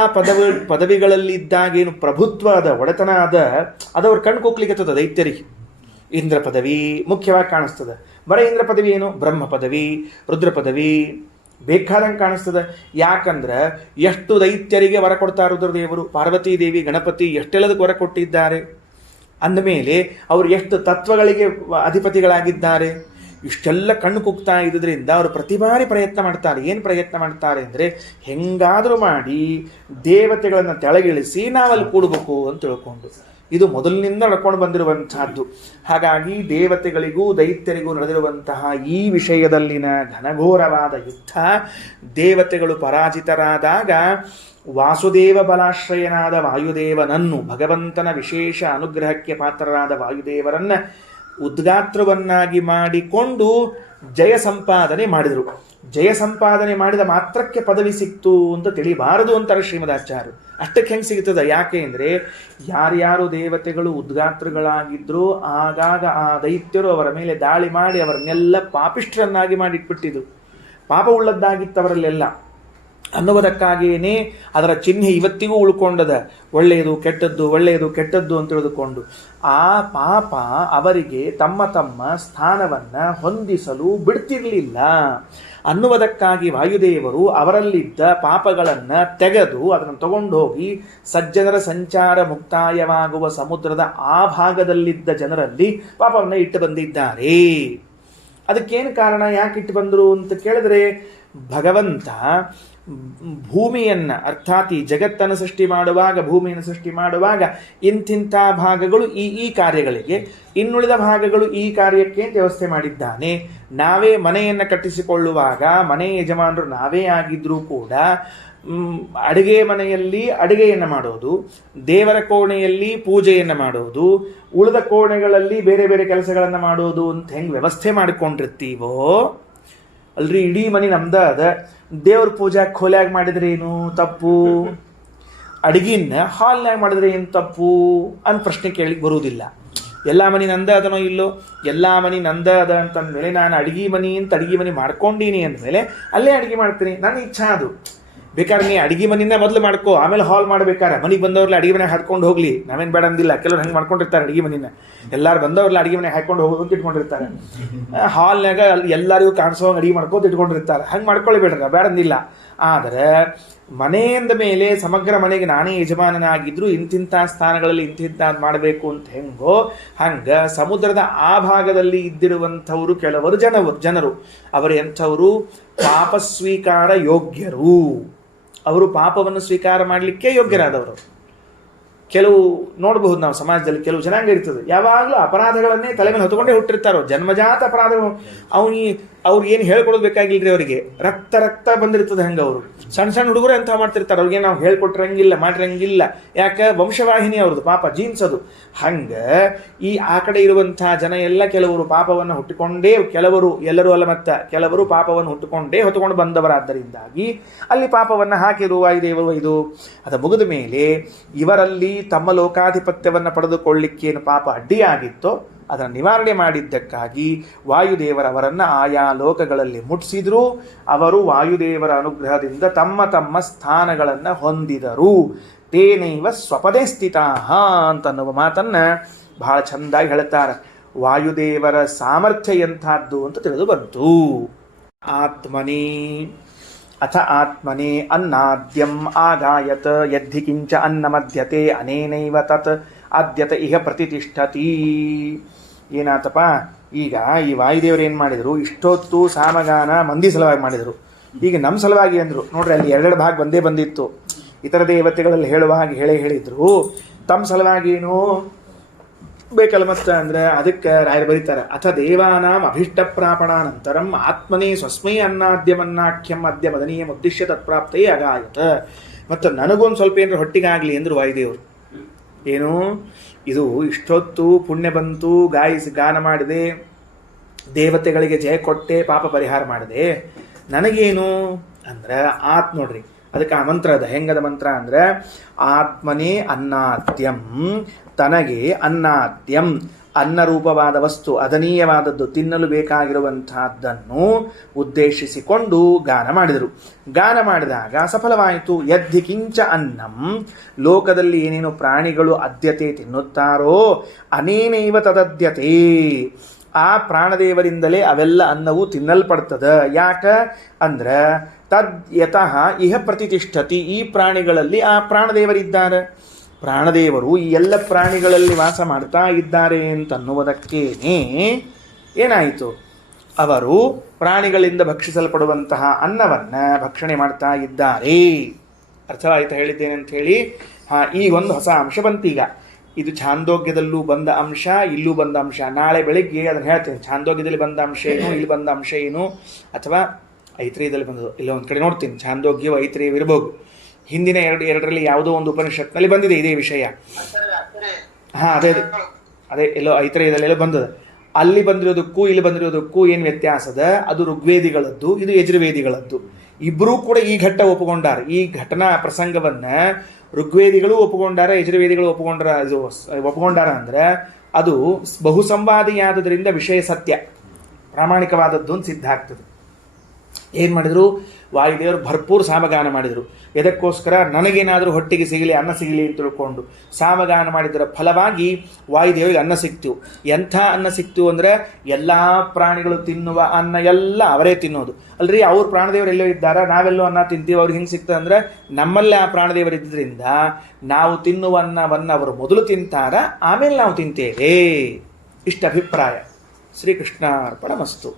ಪದವಿಗಳಲ್ಲಿದ್ದಾಗೇನು ಪ್ರಭುತ್ವ ಅದ, ಒಡೆತನ ಅದ, ಅದವ್ರ ಕಣ್ಣು ಕುಕ್ಲಿಕ್ಕತ್ತದ ದೈತ್ಯರಿಗೆ. ಇಂದ್ರ ಪದವಿ ಮುಖ್ಯವಾಗಿ ಕಾಣಿಸ್ತದೆ. ಬರೀ ಇಂದ್ರ ಪದವಿ ಏನು, ಬ್ರಹ್ಮ ಪದವಿ, ರುದ್ರ ಪದವಿ ಬೇಕಾದಂಗೆ ಕಾಣಿಸ್ತದೆ. ಯಾಕಂದ್ರೆ ಎಷ್ಟು ದೈತ್ಯರಿಗೆ ವರ ಕೊಡ್ತಾರೆ ರುದ್ರದೇವರು, ಪಾರ್ವತೀ ದೇವಿ, ಗಣಪತಿ ಎಷ್ಟೆಲ್ಲದಕ್ಕೆ ವರ ಕೊಟ್ಟಿದ್ದಾರೆ ಅಂದಮೇಲೆ ಅವರು ಎಷ್ಟು ತತ್ವಗಳಿಗೆ ಅಧಿಪತಿಗಳಾಗಿದ್ದಾರೆ. ಇಷ್ಟೆಲ್ಲ ಕಣ್ಣು ಕುಗ್ತಾ ಇದ್ದುದರಿಂದ ಅವರು ಪ್ರತಿ ಬಾರಿ ಪ್ರಯತ್ನ ಮಾಡ್ತಾರೆ. ಏನು ಪ್ರಯತ್ನ ಮಾಡ್ತಾರೆ ಅಂದರೆ, ಹೆಂಗಾದರೂ ಮಾಡಿ ದೇವತೆಗಳನ್ನು ತೆಳಗಿಳಿಸಿ ನಾವಲ್ಲಿ ಕೂಡಬೇಕು ಅಂತ ತಿಳ್ಕೊಂಡು. ಇದು ಮೊದಲಿನಿಂದ ನಡ್ಕೊಂಡು ಬಂದಿರುವಂತಹದ್ದು. ಹಾಗಾಗಿ ದೇವತೆಗಳಿಗೂ ದೈತ್ಯರಿಗೂ ನಡೆದಿರುವಂತಹ ಈ ವಿಷಯದಲ್ಲಿನ ಘನಘೋರವಾದ ಯುದ್ಧ, ದೇವತೆಗಳು ಪರಾಜಿತರಾದಾಗ ವಾಸುದೇವ ಬಲಾಶ್ರಯನಾದ ವಾಯುದೇವನನ್ನು, ಭಗವಂತನ ವಿಶೇಷ ಅನುಗ್ರಹಕ್ಕೆ ಪಾತ್ರರಾದ ವಾಯುದೇವರನ್ನ ಉದ್ಗಾತ್ರವನ್ನಾಗಿ ಮಾಡಿಕೊಂಡು ಜಯ ಸಂಪಾದನೆ ಮಾಡಿದರು. ಜಯ ಸಂಪಾದನೆ ಮಾಡಿದ ಮಾತ್ರಕ್ಕೆ ಪದವಿ ಸಿಕ್ತು ಅಂತ ತಿಳಿಬಾರದು ಅಂತಾರೆ ಶ್ರೀಮದಾಚಾರ್ಯರು. ಅಷ್ಟಕ್ಕೆ ಹೆಂಗೆ ಸಿಗ್ತದೆ? ಯಾಕೆ ಅಂದರೆ, ಯಾರ್ಯಾರು ದೇವತೆಗಳು ಉದ್ಗಾತ್ರಗಳಾಗಿದ್ರೋ ಆಗಾಗ ಆ ದೈತ್ಯರು ಅವರ ಮೇಲೆ ದಾಳಿ ಮಾಡಿ ಅವರನ್ನೆಲ್ಲ ಪಾಪಿಷ್ಠರನ್ನಾಗಿ ಮಾಡಿಟ್ಬಿಟ್ಟಿದ್ರು. ಪಾಪ ಉಳ್ಳದ್ದಾಗಿತ್ತವರಲ್ಲೆಲ್ಲ ಅನ್ನುವುದಕ್ಕಾಗಿಯೇ ಅದರ ಚಿಹ್ನೆ ಇವತ್ತಿಗೂ ಉಳ್ಕೊಂಡದ. ಒಳ್ಳೆಯದು ಕೆಟ್ಟದ್ದು, ಒಳ್ಳೆಯದು ಕೆಟ್ಟದ್ದು ಅಂತ ತಿಳಿದುಕೊಂಡು ಆ ಪಾಪ ಅವರಿಗೆ ತಮ್ಮ ತಮ್ಮ ಸ್ಥಾನವನ್ನು ಹೊಂದಿಸಲು ಬಿಡ್ತಿರಲಿಲ್ಲ ಅನ್ನುವುದಕ್ಕಾಗಿ ವಾಯುದೇವರು ಅವರಲ್ಲಿದ್ದ ಪಾಪಗಳನ್ನು ತೆಗೆದು ಅದನ್ನು ತಗೊಂಡು ಹೋಗಿ ಸಜ್ಜನರ ಸಂಚಾರ ಮುಕ್ತಾಯವಾಗುವ ಸಮುದ್ರದ ಆ ಭಾಗದಲ್ಲಿದ್ದ ಜನರಲ್ಲಿ ಪಾಪವನ್ನು ಇಟ್ಟು ಬಂದಿದ್ದಾರೆ. ಅದಕ್ಕೇನು ಕಾರಣ, ಯಾಕೆ ಇಟ್ಟು ಬಂದರು ಅಂತ ಕೇಳಿದ್ರೆ, ಭಗವಂತ ಭೂಮಿಯನ್ನು, ಅರ್ಥಾತ್ ಈ ಜಗತ್ತನ್ನು ಸೃಷ್ಟಿ ಮಾಡುವಾಗ, ಭೂಮಿಯನ್ನು ಸೃಷ್ಟಿ ಮಾಡುವಾಗ ಇಂತಿಂಥ ಭಾಗಗಳು ಈ ಕಾರ್ಯಗಳಿಗೆ, ಇನ್ನುಳಿದ ಭಾಗಗಳು ಈ ಕಾರ್ಯಕ್ಕೆ ಅಂತ ವ್ಯವಸ್ಥೆ ಮಾಡಿದ್ದಾನೆ. ನಾವೇ ಮನೆಯನ್ನು ಕಟ್ಟಿಸಿಕೊಳ್ಳುವಾಗ ಮನೆ ಯಜಮಾನರು ನಾವೇ ಆಗಿದ್ರೂ ಕೂಡ ಅಡುಗೆ ಮನೆಯಲ್ಲಿ ಅಡುಗೆಯನ್ನು ಮಾಡೋದು, ದೇವರ ಕೋಣೆಯಲ್ಲಿ ಪೂಜೆಯನ್ನು ಮಾಡೋದು, ಉಳಿದ ಕೋಣೆಗಳಲ್ಲಿ ಬೇರೆ ಬೇರೆ ಕೆಲಸಗಳನ್ನು ಮಾಡೋದು ಅಂತ ಹೆಂಗೆ ವ್ಯವಸ್ಥೆ ಮಾಡಿಕೊಂಡಿರ್ತೀವೋ ಅಲ್ರಿ, ಇಡೀ ಮನೆ ನಮ್ದ ಅದ. ದೇವ್ರ ಪೂಜಾ ಖೋಲ್ಯಾಗ ಮಾಡಿದ್ರೆ ಏನು ತಪ್ಪು, ಅಡುಗಿನ ಹಾಲ್ನಾಗ ಮಾಡಿದ್ರೆ ಏನು ತಪ್ಪು ಅಂತ ಪ್ರಶ್ನೆ ಕೇಳಿಕ್ ಬರುವುದಿಲ್ಲ. ಎಲ್ಲ ಮನೆ ನಂದ ಅದನೋ ಇಲ್ಲೋ, ಎಲ್ಲ ಮನೆ ನಂದ ಅದ ಅಂತಂದಮೇಲೆ ನಾನು ಅಡುಗೆ ಮನೆ ಅಂತ ಅಡುಗೆ ಮನೆ ಮಾಡ್ಕೊಂಡೀನಿ ಅಂದಮೇಲೆ ಅಲ್ಲೇ ಅಡುಗೆ ಮಾಡ್ತೀನಿ. ನನ್ನ ಇಚ್ಛಾ ಅದು. ಬೇಕಾದ್ರೆ ನೀ ಅಡುಗೆ ಮನೆಯಿಂದ ಮೊದಲು ಮಾಡ್ಕೋ, ಆಮೇಲೆ ಹಾಲ್ ಮಾಡ್ಬೇಕಾರೆ ಮನೆಗೆ ಬಂದವ್ರಲ್ಲ ಅಡುಗೆ ಮನೆಗೆ ಹಾಕೊಂಡು ಹೋಗ್ಲಿ, ನಾವೇನು ಬೇಡ ಅಂದಿಲ್ಲ. ಕೆಲವ್ರು ಹಂಗೆ ಮಾಡ್ಕೊಂಡಿರ್ತಾರೆ ಅಡುಗೆ ಮನೆನ, ಎಲ್ಲರೂ ಬಂದವ್ರಲ್ಲ ಅಡುಗೆ ಮನೆಗೆ ಹಾಕೊಂಡು ಹೋಗೋದು ಅಂತ ಇಟ್ಕೊಂಡಿರ್ತಾರೆ. ಹಾಲ್ನಾಗ ಎಲ್ಲರಿಗೂ ಕಾಣಿಸೋ ಅಡುಗೆ ಮಾಡ್ಕೋತ ಇಟ್ಕೊಂಡಿರ್ತಾರೆ. ಹಂಗೆ ಮಾಡ್ಕೊಳ್ಳಿಬೇಡ್ರ, ಬೇಡ ಅಂದಿಲ್ಲ. ಆದರೆ ಮನೆಯಿಂದ ಮೇಲೆ ಸಮಗ್ರ ಮನೆಗೆ ನಾನೇ ಯಜಮಾನನಾಗಿದ್ರು ಇಂತಿಂಥ ಸ್ಥಾನಗಳಲ್ಲಿ ಇಂತಿಂಥದ್ದು ಮಾಡಬೇಕು ಅಂತ ಹೆಂಗೋ ಹಂಗೆ ಸಮುದ್ರದ ಆ ಭಾಗದಲ್ಲಿ ಇದ್ದಿರುವಂಥವರು ಕೆಲವರು ಜನರು ಅವರು ಎಂಥವರು, ಪಾಪ ಸ್ವೀಕಾರ ಯೋಗ್ಯರು. ಅವರು ಪಾಪವನ್ನು ಸ್ವೀಕಾರ ಮಾಡಲಿಕ್ಕೆ ಯೋಗ್ಯರಾದವರು. ಕೆಲವು ನೋಡಬಹುದು ನಾವು ಸಮಾಜದಲ್ಲಿ ಕೆಲವು ಜನಾಂಗ ಇರ್ತದೆ, ಯಾವಾಗಲೂ ಅಪರಾಧಗಳನ್ನೇ ತಲೆ ಮೇಲೆ ಹೊತ್ಕೊಂಡೇ ಹುಟ್ಟಿರ್ತಾರೋ, ಜನ್ಮಜಾತ ಅಪರಾಧಗಳು. ಅವನಿಗೆ ಅವ್ರು ಏನು ಹೇಳ್ಕೊಡೋದು ಬೇಕಾಗಿಲ್ರಿ ಅವರಿಗೆ, ರಕ್ತ ರಕ್ತ ಬಂದಿರ್ತದೆ ಹಂಗೆ. ಅವರು ಸಣ್ಣ ಸಣ್ಣ ಹುಡುಗರು ಅಂತ ಮಾಡ್ತಿರ್ತಾರೆ, ಅವ್ರಿಗೆ ನಾವು ಹೇಳ್ಕೊಟ್ರಂಗಿಲ್ಲ ಮಾಡಿರಂಗಿಲ್ಲ. ಯಾಕೆ? ವಂಶವಾಹಿನಿ ಅವ್ರದ್ದು ಪಾಪ, ಜೀನ್ಸ್ ಅದು. ಹಂಗೆ ಈ ಆ ಕಡೆ ಇರುವಂಥ ಜನ ಎಲ್ಲ ಕೆಲವರು ಪಾಪವನ್ನು ಹುಟ್ಟಿಕೊಂಡೇ, ಕೆಲವರು ಎಲ್ಲರೂ ಅಲ್ಲ, ಮತ್ತೆ ಕೆಲವರು ಪಾಪವನ್ನು ಹುಟ್ಟುಕೊಂಡೇ ಹೊತ್ತುಕೊಂಡು ಬಂದವರಾದ್ದರಿಂದಾಗಿ ಅಲ್ಲಿ ಪಾಪವನ್ನು ಹಾಕಿರುವ ವಾಯುದೇವರು. ಇದು ಅದು ಮುಗಿದ ಮೇಲೆ ಇವರಲ್ಲಿ ತಮ್ಮ ಲೋಕಾಧಿಪತ್ಯವನ್ನು ಪಡೆದುಕೊಳ್ಳಿಕ್ಕೇನು ಪಾಪ ಅಡ್ಡಿಯಾಗಿತ್ತೋ ಅದನ್ನು ನಿವಾರಣೆ ಮಾಡಿದ್ದಕ್ಕಾಗಿ ವಾಯುದೇವರವರನ್ನು ಆಯಾ ಲೋಕಗಳಲ್ಲಿ ಮುಟ್ಟಿಸಿದ್ರು. ಅವರು ವಾಯುದೇವರ ಅನುಗ್ರಹದಿಂದ ತಮ್ಮ ತಮ್ಮ ಸ್ಥಾನಗಳನ್ನು ಹೊಂದಿದರು. ತೇನೈವ ಸ್ವಪದೇ ಸ್ಥಿತಾಃ ಅಂತನ್ನುವ ಮಾತನ್ನು ಬಹಳ ಚೆಂದಾಗಿ ಹೇಳ್ತಾರೆ. ವಾಯುದೇವರ ಸಾಮರ್ಥ್ಯ ಎಂಥದ್ದು ಅಂತ ತಿಳಿದು ಬಂತು. ಆತ್ಮನಿ ಅಥ ಆತ್ಮನೇ ಅನ್ನಾದ್ಯಂ ಆಗಾಯತ ಯದ್ಧಿ ಕಿಂಚ ಅನ್ನಮಧ್ಯತೆ ಅನೇನೈವ ತತ್ ಆದ್ಯತ ಇಹ ಪ್ರತಿಷ್ಠತಿ. ಏನಾತಪ್ಪ, ಈಗ ಈ ವಾಯುದೇವರು ಏನು ಮಾಡಿದರು, ಇಷ್ಟೊತ್ತು ಸಾಮಗಾನ ಮಂದಿ ಸಲುವಾಗಿ ಮಾಡಿದರು, ಈಗ ನಮ್ಮ ಸಲುವಾಗಿ ಅಂದರು. ನೋಡ್ರಿ, ಅಲ್ಲಿ ಎರಡೆರಡು ಭಾಗ ಬಂದೇ ಬಂದಿತ್ತು. ಇತರ ದೇವತೆಗಳಲ್ಲಿ ಹೇಳುವ ಹಾಗೆ ಹೇಳಿದ್ರು. ತಮ್ಮ ಸಲುವಾಗಿ ಏನು ಬೇಕಲ್ಲ ಮತ್ತೆ ಅಂದರೆ ಅದಕ್ಕೆ ರಾಯರು ಬರೀತಾರೆ. ಅಥ ದೇವಾನಾಂ ಅಭೀಷ್ಟ ಪ್ರಾಪಣಾನಂತರಂ ಆತ್ಮನೇ ಸ್ವಸ್ಮೈ ಅನ್ನಾದ್ಯವನ್ನಾಖ್ಯಂ ಅದ್ಯ ಮದನೀಯ ಉದ್ದೇಶ್ಯ ತತ್ಪ್ರಾಪ್ತೇ ಅಗಾಯತ. ಮತ್ತು ನನಗೊಂದು ಸ್ವಲ್ಪ ಏನಾರು ಹೊಟ್ಟಿಗಾಗಲಿ ಅಂದರು ವಾಯುದೇವರು. ಏನು ಇದು ಇಷ್ಟೊತ್ತು ಪುಣ್ಯ ಬಂತು, ಗಾನ ಮಾಡಿದೆ, ದೇವತೆಗಳಿಗೆ ಜಯ ಕೊಟ್ಟೆ, ಪಾಪ ಪರಿಹಾರ ಮಾಡಿದೆ, ನನಗೇನು ಅಂದ್ರೆ ನೋಡ್ರಿ ಅದಕ್ಕೆ ಆ ಮಂತ್ರ ಅದ. ಹೆಂಗದ ಮಂತ್ರ ಅಂದ್ರೆ ಆತ್ಮನೇ ಅನ್ನಾದ್ಯಂ, ತನಗೆ ಅನ್ನಾದ್ಯಂ ಅನ್ನರೂಪವಾದ ವಸ್ತು, ಅದನೀಯವಾದದ್ದು, ತಿನ್ನಲು ಬೇಕಾಗಿರುವಂತಹದ್ದನ್ನು ಉದ್ದೇಶಿಸಿಕೊಂಡು ಗಾನ ಮಾಡಿದರು. ಗಾನ ಮಾಡಿದಾಗ ಸಫಲವಾಯಿತು. ಯದ್ಧಿ ಕಿಂಚ ಅನ್ನಂ, ಲೋಕದಲ್ಲಿ ಏನೇನು ಪ್ರಾಣಿಗಳು ಅದ್ಯತೆ ತಿನ್ನುತ್ತಾರೋ ಅನೇನೈವ ತದದ್ಯತೆ, ಆ ಪ್ರಾಣದೇವರಿಂದಲೇ ಅವೆಲ್ಲ ಅನ್ನವು ತಿನ್ನಲ್ಪಡ್ತದ. ಯಾಕ ಅಂದ್ರೆ ತದ್ ಯತಃ ಇಹ ಪ್ರತಿಷ್ಠತಿ, ಈ ಪ್ರಾಣಿಗಳಲ್ಲಿ ಆ ಪ್ರಾಣದೇವರಿದ್ದಾರೆ. ಪ್ರಾಣದೇವರು ಈ ಎಲ್ಲ ಪ್ರಾಣಿಗಳಲ್ಲಿ ವಾಸ ಮಾಡ್ತಾ ಇದ್ದಾರೆ ಅಂತನ್ನುವುದಕ್ಕೇನೆ ಏನಾಯಿತು, ಅವರು ಪ್ರಾಣಿಗಳಿಂದ ಭಕ್ಷಿಸಲ್ಪಡುವಂತಹ ಅನ್ನವನ್ನು ಭಕ್ಷಣೆ ಮಾಡ್ತಾ ಇದ್ದಾರೆ. ಅರ್ಥವಾಯಿತು ಹೇಳಿದ್ದೇನೆ ಅಂತ ಹೇಳಿ. ಈ ಒಂದು ಹೊಸ ಅಂಶ ಬಂತೀಗ. ಇದು ಛಾಂದೋಗ್ಯದಲ್ಲೂ ಬಂದ ಅಂಶ, ಇಲ್ಲೂ ಬಂದ ಅಂಶ. ನಾಳೆ ಬೆಳಿಗ್ಗೆ ಅದನ್ನು ಹೇಳ್ತೇನೆ. ಛಾಂದೋಗ್ಯದಲ್ಲಿ ಬಂದ ಅಂಶ ಏನು, ಇಲ್ಲಿ ಬಂದ ಅಂಶ ಏನು, ಅಥವಾ ಐತ್ರೇಯದಲ್ಲಿ ಬಂದದು ಇಲ್ಲ ಒಂದು ಕಡೆ ನೋಡ್ತೀನಿ. ಛಾಂದೋಗ್ಯವು ಐತ್ರೇಯವಿರಬಹುದು. ಹಿಂದಿನ ಎರಡರಲ್ಲಿ ಯಾವುದೋ ಒಂದು ಉಪನಿಷತ್ನಲ್ಲಿ ಬಂದಿದೆ ಇದೇ ವಿಷಯ. ಅದೇ ಎಲ್ಲೋ ಐತ್ರೇಯದಲ್ಲೆಲ್ಲೋ ಬಂದದ. ಅಲ್ಲಿ ಬಂದಿರೋದಕ್ಕೂ ಇಲ್ಲಿ ಬಂದಿರೋದಕ್ಕೂ ಏನು ವ್ಯತ್ಯಾಸದ? ಅದು ಋಗ್ವೇದಿಗಳದ್ದು, ಇದು ಯಜುರ್ವೇದಿಗಳದ್ದು. ಇಬ್ಬರೂ ಕೂಡ ಈ ಘಟ್ಟ ಒಪ್ಪುಕೊಂಡಾರ. ಈ ಘಟನಾ ಪ್ರಸಂಗವನ್ನ ಋಗ್ವೇದಿಗಳು ಒಪ್ಪುಕೊಂಡಾರ, ಯಜುರ್ವೇದಿಗಳು ಒಪ್ಪುಕೊಂಡಾರ ಅಂದ್ರೆ ಅದು ಬಹುಸಂವಾದಿಯಾದದ್ರಿಂದ ವಿಷಯ ಸತ್ಯ ಪ್ರಾಮಾಣಿಕವಾದದ್ದು ಅಂತ ಸಿದ್ಧ ಆಗ್ತದೆ. ಏನು ಮಾಡಿದರು? ವಾಯುದೇವರು ಭರ್ಪೂರ್ ಸಾಮಗಾನ ಮಾಡಿದರು. ಎದಕ್ಕೋಸ್ಕರ? ನನಗೇನಾದರೂ ಹೊಟ್ಟೆಗೆ ಸಿಗಲಿ, ಅನ್ನ ಸಿಗಲಿ ಅಂತ ತಿಳ್ಕೊಂಡು ಸಾಮಗಾನ ಮಾಡಿದರ ಫಲವಾಗಿ ವಾಯುದೇವರಿಗೆ ಅನ್ನ ಸಿಕ್ತು. ಎಂಥ ಅನ್ನ ಸಿಕ್ತು ಅಂದರೆ ಎಲ್ಲ ಪ್ರಾಣಿಗಳು ತಿನ್ನುವ ಅನ್ನ ಎಲ್ಲ ಅವರೇ ತಿನ್ನೋದು. ಅಲ್ರಿ, ಅವ್ರ ಪ್ರಾಣದೇವರು ಎಲ್ಲೋ ಇದ್ದಾರ, ನಾವೆಲ್ಲೋ ಅನ್ನ ತಿಂತೀವಿ, ಅವ್ರಿಗೆ ಹೆಂಗೆ ಸಿಗ್ತದೆ ಅಂದರೆ ನಮ್ಮಲ್ಲೇ ಆ ಪ್ರಾಣದೇವರು ಇದ್ದರಿಂದ ನಾವು ತಿನ್ನುವ ಅನ್ನವನ್ನು ಅವರು ಮೊದಲು ತಿಂತಾರ, ಆಮೇಲೆ ನಾವು ತಿಂತೇವೆ. ಇಷ್ಟ ಅಭಿಪ್ರಾಯ. ಶ್ರೀಕೃಷ್ಣಾರ್ಪಣಮಸ್ತು.